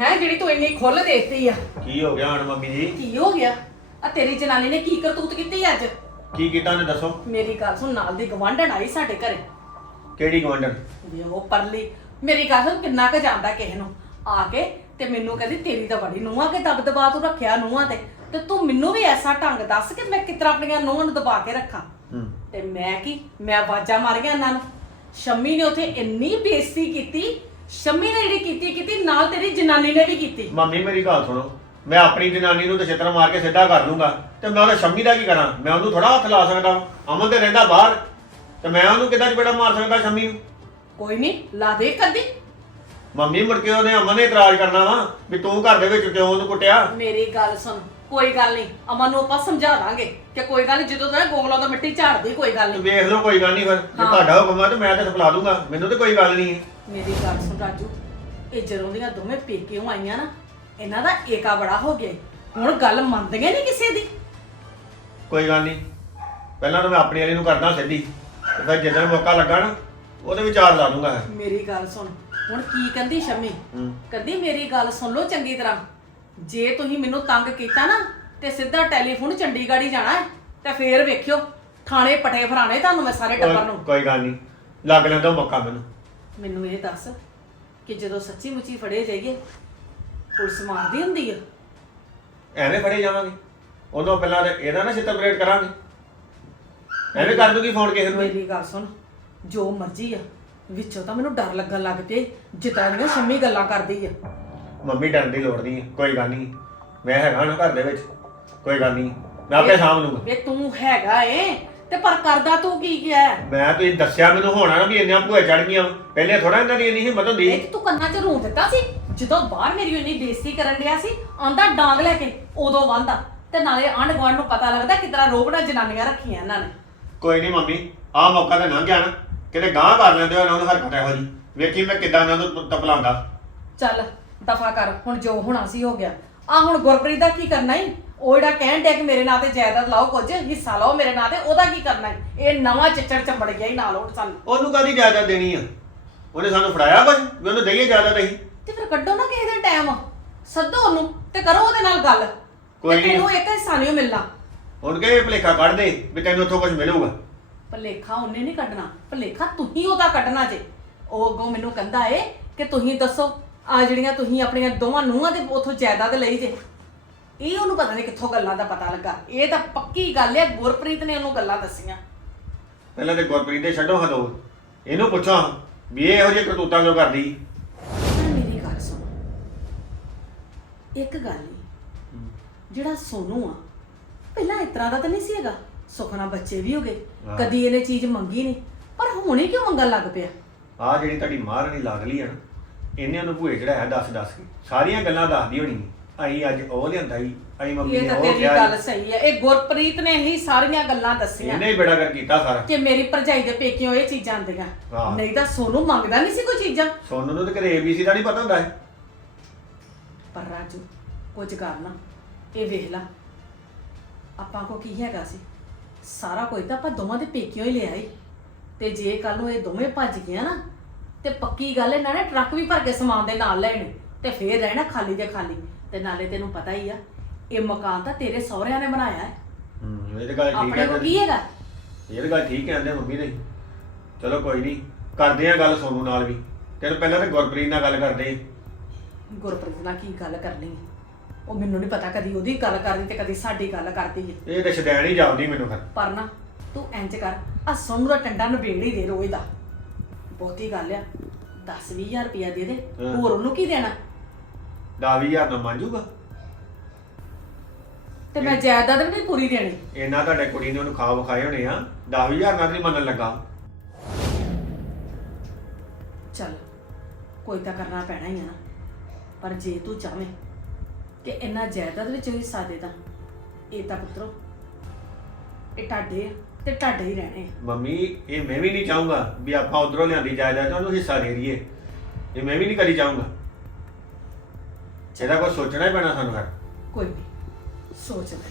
ਹੈ ਜਿਹੜੀ ਤੂੰ ਇੰਨੀ ਖੁੱਲ ਦੇਤੀ ਆ। ਕੀ ਹੋ ਗਿਆ ਹਣ ਮੰਮੀ ਜੀ? ਕੀ ਹੋ ਗਿਆ? ਆ ਤੇਰੀ ਜਨਾਨੀ ਨੇ ਕੀ ਕਰਤੂਤ ਕੀਤੀ ਅੱਜ? ਕੀ ਕੀਤਾ ਨੇ ਦੱਸੋ? ਮੇਰੀ ਗੱਲ ਸੁਣ ਨਾਲ ਦੀ ਗਵਾਂਢਣ ਆਈ ਸਾਡੇ ਘਰੇ। ਕਿਹੜੀ ਵੀ ਉਹ ਪਰਲੀ। ਮੇਰੀ ਗੱਲ ਸੁਣ ਕਿੰਨਾ ਕੁ ਜਾਂਦਾ ਕਿਸੇ ਨੂੰ। ਆ ਕੇ ਤੇ ਮੈਨੂੰ ਕਹਿੰਦੀ ਤੇਰੀ ਤਾਂ ਬੜੀ ਨੂੰਹਾਂ ਕੇ ਦਬ ਦਬਾ ਤੂੰ ਰੱਖਿਆ ਨੂੰਹਾਂ ਤੇ। ਤੇ ਤੂੰ ਮੈਨੂੰ ਵੀ ਐਸਾ ਢੰਗ ਦੱਸ ਕਿ ਮੈਂ ਕਿਤਰਾ ਆਪਣੀਆਂ ਨੂੰਹਾਂ ਨੂੰ ਦਬਾ ਕੇ ਰੱਖਾਂ? ਹੂੰ। ਤੇ ਮੈਂ ਕੀ? ਮੈਂ ਆਵਾਜ਼ਾਂ ਮਾਰੀਆਂ ਇਹਨਾਂ ਨੂੰ। ਸ਼ੰਮੀ ਨੇ ਉੱਥੇ ਇੰਨੀ ਬੇਇੱਜ਼ਤੀ ਕੀਤੀ ਸ਼ੰਮੀ ਨੇ ਜਿਹੜੀ ਕੀਤੀ ਕੀਤੀ ਨਾਲ ਤੇਰੀ ਜਨਾਨੀ ਨੇ ਵੀ ਕੀਤੀ। ਮੰਮੀ ਮੇਰੀ ਗੱਲ ਸੁਣੋ। ਮੈਂ ਆਪਣੀ ਜਨਾਨੀ ਨੂੰ ਤੇ ਛਿੱਤਰ ਮਾਰ ਕੇ ਸਿੱਧਾ ਕਰ ਦੂੰਗਾ। ਤੇ ਮੈਂ ਉਹਦਾ ਸ਼ੰਮੀ ਦਾ ਕੀ ਕਰਾਂ? ਮੈਂ ਉਹਨੂੰ ਥੋੜਾ ਹੱਥ ਲਾ ਸਕਦਾ। ਅਮਨ ਤੇ ਰਹਿੰਦਾ ਬਾਹਰ। ਤੇ ਮੈਂ ਉਹਨੂੰ ਕਿੱਦਾਂ ਚਪੇੜਾ ਮਾਰ ਸਕਦਾ ਸ਼ੰਮੀ ਨੂੰ? ਕੋਈ ਨਹੀਂ ਲਾ ਦੇ ਕਦੀ ਮੰਮੀ ਮੁੜ ਕੇ ਉਹਨੇ ਅਮਨ ਨੇ ਇਤਰਾਜ਼ ਕਰਨਾ ਵਾ ਵੀ ਤੂੰ ਘਰ ਦੇ ਵਿੱਚ ਕਿਉਂ ਉਹਨੂੰ ਕੁੱਟਿਆ? ਮੇਰੀ ਗੱਲ ਸੁਣ। ਕੋਈ ਗੱਲ ਨਹੀਂ ਅਮਨ ਨੂੰ ਆਪਾਂ ਸਮਝਾ ਦਾਂਗੇ ਕਿ ਕੋਈ ਗੱਲ ਨੀ ਜਦੋਂ ਤੱਕ ਗੋਗਲੋਂ ਦਾ ਮਿੱਟੀ ਝਾੜਦੀ ਕੋਈ ਗੱਲ ਨਹੀਂ। ਵੇਖ ਲਓ ਕੋਈ ਗੱਲ ਨਹੀਂ ਫਿਰ। ਜੇ ਹਾਂ। ਤੁਹਾਡਾ ਹੁਕਮ ਆ ਤੇ ਮੈਂ ਤੇ ਸਪਲਾ ਦੂੰਗਾ। ਮੈਨੂੰ ਤੇ ਕੋਈ ਗੱਲ ਨਹੀਂ ਹੈ। ਮੇਰੀ ਗੱਲ ਸੁਣ ਰਾਜੂ ਇਹ ਜਦੋਂ ਦੀਆਂ ਦੋਵੇਂ ਪੇਕਿਓਂ ਆਈਆਂ ਨਾ ਇਹਨਾਂ ਦਾ ਏਕਾ ਬੜਾ ਹੋ ਗਿਆ ਈ। ਹੁਣ ਗੱਲ ਮੰਨਦੀਆਂ ਨਹੀਂ ਕਿਸੇ ਦੀ। ਕੋਈ ਗੱਲ ਨਹੀਂ। ਪਹਿਲਾਂ ਤਾਂ ਮੈਂ ਆਪਣੀ ਵਾਲੀ ਨੂੰ ਕਰਦਾ ਸਿੱਧੀ। ਤੇ ਫਿਰ ਜਦੋਂ ਮੌਕਾ ਲੱਗਾ ਨਾ ਉਹਦੇ ਵਿਚਾਰ ਲਾ ਦੂੰਗਾ ਮੇਰੀ ਗੱਲ ਸੁਣ। ਹੁਣ ਕੀ ਕਹਿੰਦੀ ਸ਼ਮੀ? ਹੂੰ। ਕਹਿੰਦੀ ਮੇਰੀ ਗੱਲ ਸੁਣ ਲਓ ਚੰਗੀ ਤਰ੍ਹਾਂ। ਜੇ ਤੁਸੀਂ ਮੈਨੂੰ ਤੰਗ ਕੀਤਾ ਨਾ ਤੇ ਸਿੱਧਾ ਟੈਲੀਫੋਨ ਚੰਡੀਗੜ੍ਹ ਹੀ ਜਾਣਾ ਹੈ ਤੇ ਫੇਰ ਵੇਖਿਓ ਥਾਣੇ ਪਟੇ ਫਰਾਣੇ ਤੁਹਾਨੂੰ ਮੈਂ ਸਾਰੇ ਟੱਬਰ ਨੂੰ। ਕੋਈ- ਗੱਲ ਨਹੀਂ ਲੱਗ ਲੈਂਦਾ ਮੌਕਾ ਮੈਨੂੰ। ਮੈਨੂੰ ਇਹ ਦੱਸ ਕਿ ਜਦੋਂ ਸੱਚੀ ਮੁੱਚੀ ਫੜੇ ਜਾਈਏ ਪੁਲਿਸ ਮਾਰਦੀ ਹੁੰਦੀ ਆ? ਐਵੇਂ ਫੜੇ ਜਾਵਾਂਗੇ। ਉਦੋਂ ਪਹਿਲਾਂ ਤੇ ਇਹਦਾ ਨਾ ਛਿੱਤਰ ਬਰੇਡ ਕਰਾਂਗੇ। ਐਵੇਂ ਕਰ ਦੂਗੀ ਫੋਨ ਕਿਸੇ ਨੂੰ। ਮੇਰੀ ਗੱਲ ਸੁਣ ਜੋ ਮਰਜ਼ੀ ਆ ਵਿੱਚੋਂ ਤਾਂ ਮੈਨੂੰ ਡਰ ਲੱਗਣ ਲੱਗ ਪਏ ਜਿੱਦਾਂ ਦੀਆਂ ਸ਼ੰਮੀ ਗੱਲਾਂ ਕਰਦੀ ਆ। ਮੰਮੀ ਡਰਨ ਦੀ ਲੋੜ ਨਹੀਂ ਹੈ, ਕੋਈ ਗੱਲ ਨਹੀਂ। ਮੈਂ ਹੈਗਾ ਨਾ ਘਰ ਦੇ ਵਿੱਚ ਕੋਈ ਗੱਲ ਨਹੀਂ। ਮੈਂ ਆਪੇ ਸਾਂਭ ਲੂੰਗਾ। ਵੇ ਤੂੰ ਹੈਗਾ ਏ ਤੇ ਪਰ ਕਰਦਾ ਤੂੰ ਕੀ ਗਿਆ? ਮੈਂ ਤੁਸੀਂ ਦੱਸਿਆ ਮੈਨੂੰ ਹੋਣਾ ਨਾ ਵੀ ਇੰਨੀਆਂ ਭੂਏ ਚੜ ਗਈਆਂ। ਪਹਿਲੇ ਥੋੜਾ ਇਹਨਾਂ ਦੀ ਇੰਨੀ ਹਿੰਮਤ ਹੁੰਦੀ ਇਹ ਤੂੰ ਕੰਨਾਂ 'ਚ ਰੂੰ ਦਿੱਤਾ ਸੀ? ਜਦੋਂ ਬਾਹਰ ਮੇਰੀ ਇੰਨੀ ਬੇਇੱਜ਼ਤੀ ਕਰਨ ਡਿਆ ਸੀ ਆਂਦਾ ਡਾਂਗ ਲੈ ਕੇ ਉਦੋਂ ਵਾਂਦਾ ਤੇ ਨਾਲੇ ਆਂਢ ਗੁਆਂਢ ਨੂੰ ਪਤਾ ਲੱਗਦਾ ਕਿਤਨਾ ਰੋਬਣਾ ਜਨਾਨੀਆਂ ਰੱਖੀਆਂ ਇਹਨਾਂ ਨੇ। ਕੋਈ ਨਹੀਂ ਮੰਮੀ ਆਹ ਮੌਕਾ ਤੇ ਲੰਘ ਗਿਆ ਨਾ। ਕਿਤੇ ਗਾਂਹ ਕਰ ਲੈਂਦੇ ਹੋ ਨੂੰ ਹਰਕਤ ਇਹੋ ਜੀ ਵੇਖੀ ਮੈਂ ਕਿੱਦਾਂ ਇਹਨਾਂ ਨੂੰ ਤਪਲਾਉਂਦਾ। ਚੱਲ ਦਫਾ ਕਰ ਹੁਣ ਜੋ ਹੋਣਾ ਸੀ ਹੋ ਗਿਆ। ਆ ਹੁਣ ਗੁਰਪ੍ਰੀਤ ਦਾ ਕੀ ਕਰਨਾ ਈ? ਉਹ ਜਿਹੜਾ ਕਹਿਣ ਡਿਆ ਕਿ ਮੇਰੇ ਨਾਂ ਤੇ ਜਾਇਦਾਦ ਲਾਓ ਕੁਝ ਹਿੱਸਾ ਲਾਓ ਮੇਰੇ ਨਾਂ ਤੇ ਉਹਦਾ ਕੀ ਕਰਨਾ ਈ? ਇਹ ਨਵਾਂ ਚੱਚੜ ਚੰਬੜ ਗਿਆ ਹੀ ਨਾਲ ਉੱਠ ਸਾਨੂੰ। ਉਹਨੂੰ ਕਾਦੀ ਜਾਇਦਾਦ ਦੇਣੀ ਆ? ਉਹਨੇ ਸਾਨੂੰ ਫੜਾਇਆ ਕੁਝ ਵੀ ਉਹਨੂੰ ਦਈਏ ਜਾਇਦਾਦ ਅਸੀਂ? ਤੇ ਫਿਰ ਕੱਢੋ ਨਾ ਕਿਸੇ ਦਾ ਟਾਈਮ ਸੱਦੋ ਉਹਨੂੰ ਤੇ ਕਰੋ ਉਹਦੇ ਨਾਲ ਗੱਲ। ਕੋਈ ਤੇ ਨੀ। ਤੈਨੂੰ ਇੱਕ ਹਿੱਸਾ ਨਹੀਂ ਮਿਲਣਾ। ਹੁਣ ਕਹੇ ਭਲੇਖਾ ਕੱਢ ਦੇ ਵੀ ਤੈਨੂੰ ਉੱਥੋਂ ਕੁਝ ਮਿਲੂਗਾ। ਭਲੇਖਾ ਉਹਨੇ ਨਹੀਂ ਕੱਢਣਾ। ਭਲੇਖਾ ਤੁਸੀਂ ਉਹਦਾ ਕੱਢਣਾ ਜੇ। ਉਹ ਅੱਗੋਂ ਮੈਨੂੰ ਕਹਿੰਦਾ ਏ ਕਿ ਤੁਸੀਂ ਦੱਸੋ ਆ ਜਿਹੜੀਆਂ ਤੁਸੀਂ ਆਪਣੀਆਂ ਦੋਵਾਂ ਨੂੰਹਾਂ ਦੇ ਉਥੋਂ ਜਾਇਦਾਦ ਲਈ ਜੇ ਇਹ ਉਹਨੂੰ ਪਤਾ ਨਹੀਂ ਕਿੱਥੋਂ ਗੱਲਾਂ ਦਾ ਪਤਾ ਲੱਗਾ। ਇਹ ਤਾਂ ਪੱਕੀ ਗੱਲ ਹੈ ਗੁਰਪ੍ਰੀਤ ਨੇ ਉਹਨੂੰ ਗੱਲਾਂ ਦੱਸੀਆਂ। ਪਹਿਲਾਂ ਤੇ ਗੁਰਪ੍ਰੀਤ ਦੇ ਛੱਡੋ ਹਦੋ। ਇਹਨੂੰ ਪੁੱਛਾਂ ਵੀ ਇਹ ਇਹੋ ਜਿਹੇ ਕਰਤੂਤਾਂ ਕਿਉਂ ਕਰਦੀ? ਪਰ ਮੇਰੀ ਗੱਲ ਸੁਣ। ਇੱਕ ਗੱਲ ਈ ਜਿਹੜਾ ਸੋਨੂ ਆ ਪਹਿਲਾਂ ਇਸ ਤਰ੍ਹਾਂ ਦਾ ਤਾਂ ਨਹੀਂ ਸੀ ਹੈਗਾ। ਸੁਖਨਾ ਬੱਚੇ ਵੀ ਹੋ ਗਏ ਹਾਂ। ਕਦੀ ਇਹਨੇ ਚੀਜ਼ ਮੰਗੀ ਨਹੀਂ ਪਰ ਹੁਣੇ ਕਿਉਂ ਮੰਗਣ ਲੱਗ ਪਿਆ? ਆਹ ਜਿਹੜੀ ਤੁਹਾਡੀ ਮਾਰਨੀ ਲਾਗਲੀ ਆ ਨਾ ਇਹਨੇ ਉਹਨੂੰ ਭੂਏ ਚੜਾਇਆ ਦੱਸ ਦੱਸ ਕੇ। ਸਾਰੀਆਂ ਗੱਲਾਂ ਦੱਸਦੀ ਹੋਣੀ। ਅਸੀਂ ਅੱਜ ਉਹ ਲਿਆਂਦਾ ਹੀ ਅਸੀਂ ਮੰਮੀ ਇਹ ਨੇ ਤਾਂ ਉਹ ਤੇਰੀ ਕਿਹਾ ਗੱਲ ਸੀ। ਸਹੀ ਹੈ। ਇਹ ਗੁਰਪ੍ਰੀਤ ਨੇ ਹੀ ਸਾਰੀਆਂ ਗੱਲਾਂ ਦੱਸੀਆਂ। ਇਹਨੇ ਹੀ ਬੇੜਾ ਕਰ ਕੀਤਾ ਸਾਰਾ। ਕਿ ਮੇਰੀ ਭਰਜਾਈ ਦੇ ਪੇਕਿਓ ਇਹ ਚੀਜ਼ਾਂ ਆਂਦੀਆਂ ਹਾਂ। ਨਹੀਂ ਤਾਂ ਸੋਨੂੰ ਮੰਗਦਾ ਨਹੀਂ ਸੀ ਕੋਈ ਚੀਜ਼ਾਂ। ਸੋਨੂੰ ਨੂੰ ਤੇ ਕਦੇ ਏਬੀਸੀ ਦਾ ਨਹੀਂ ਪਤਾ ਹੁੰਦਾ ਹੈ ਪਰ ਰਾਜੂ ਕੁਝ ਕਰਨਾ ਇਹ ਵੇਖ ਲਾ। ਆਪਾਂ ਕੋ ਕੀ ਹੈਗਾ ਸੀ? ਸਾਰਾ ਕੁਝ ਤਾਂ ਆਪਾਂ ਦੋਵਾਂ ਦੇ ਪੇਕਿਓ ਹੀ ਲਿਆ ਈ। ਤੇ ਜੇ ਕੱਲ ਨੂੰ ਇਹ ਦੋਵੇਂ ਭੱਜ ਗਿਆ ਨਾ ਤੇ ਪੱਕੀ ਗੱਲ ਇਹਨਾਂ ਨੇ ਟਰੱਕ ਵੀ ਭਰ ਕੇ ਸਮਾਨ ਦੇ ਨਾਲ ਲੈਣੇ ਤੇ ਫੇਰ ਰਹਿਣਾ ਖਾਲੀ ਦੇ ਖਾਲੀ। ਤੇ ਨਾਲੇ ਤੈਨੂੰ ਪਤਾ ਹੀ ਆ ਇਹ ਮਕਾਨ ਤਾਂ ਤੇਰੇ ਸਹੁਰਿਆਂ ਨੇ ਬਣਾਇਆ ਹੈ। ਹੂੰ ਇਹ ਤੇ ਗੱਲ ਠੀਕ ਆਪਣੇ ਹੈ ਕੋ ਕੀ ਹੈਗਾ? ਇਹ ਤਾਂ ਗੱਲ ਠੀਕ ਕਹਿੰਦੇ ਮੰਮੀ ਨੇ ਚਲੋ ਕੋਈ ਨਹੀਂ ਕਰਦੇ ਆ ਗੱਲ ਸੋਨੂ ਨਾਲ ਵੀ। ਤੈਨੂੰ ਪਹਿਲਾਂ ਤਾਂ ਗੁਰਪ੍ਰੀਤ ਨਾਲ ਗੱਲ ਕਰਦੇ ਆ ਗੁਰਪ੍ਰੀਤ ਨਾਲ ਕੀ ਗੱਲ ਕਰਨੀ ਹੈ? ਉਹ ਮੈਨੂੰ ਨਹੀਂ ਪਤਾ ਕਦੀ ਉਹਦੀ ਗੱਲ ਕਰਦੀ ਤੇ ਕਦੀ ਸਾਡੀ ਗੱਲ ਕਰਦੀ ਹੈ। ਇਹ ਤਾਂ ਹੀ ਜਾਪਦੀ ਮੈਨੂੰ ਫਿਰ। ਪਰ ਨਾ ਤੂੰ ਇੰਜ ਕਰ ਆ ਸੋਨੂੰ ਦਾ ਟੰਡਾ ਨਵੇੜ ਹੀ ਦੇ ਰੋਜ਼ ਦਾ। ਬਹੁਤੀ ਗੱਲ ਆ 10 20000 ਰੁਪਇਆ ਦੇ ਦੇ ਹਾਂ। ਹੋਰ ਉਹਨੂੰ ਕੀ ਦੇਣਾ? 10000 ਨਾਲ ਮੰਨ ਜੂਗਾ ਤੇ ਮੈਂ ਜਾਇਦਾਦ ਵੀ ਨਹੀਂ ਪੂਰੀ ਦੇਣੀ। ਇਹਨਾਂ ਤੁਹਾਡੇ ਕੁੜੀ ਨੇ ਉਹਨੂੰ ਖਾ ਵਿਖਾਏ ਹੋਣੇ ਆ 10000 ਨਾਲ ਨਹੀਂ ਮੰਨਣ ਲੱਗਾ। ਚੱਲ ਕੋਈ ਤਾਂ ਕਰਨਾ ਪੈਣਾ ਹੀ ਆ ਨਾ। ਪਰ ਜੇ ਤੂੰ ਚਾਵੇਂ ਕਿ ਇੰਨਾ ਜਾਇਦਾਦ ਵਿੱਚ ਹਿੱਸਾ ਦੇ ਤਾਂ ਇਹ ਤਾਂ ਪੁੱਤਰੋ ਇਹ ਟਾਡੇ ਤੇ ਟਾਡੇ ਹੀ ਰਹਿਣੇ। ਮੰਮੀ ਇਹ ਮੈਂ ਵੀ ਨਹੀਂ ਚਾਹੂੰਗਾ ਵੀ ਆਪਾਂ ਉਧਰੋਂ ਲਿਆਂਦੀ ਜਾਇਦਾਦ ਤੇ ਉਹਨੂੰ ਹਿੱਸਾ ਦੇ ਦਈਏ। ਇਹ ਮੈਂ ਵੀ ਨਹੀਂ ਕਦੀ ਚਾਹੂੰਗਾ। ਇਹਦਾ ਕੁਝ ਸੋਚਣਾ ਹੀ ਪੈਣਾ ਸਾਨੂੰ ਫਿਰ ਕੋਈ ਨਹੀਂ ਸੋਚ ਲੈ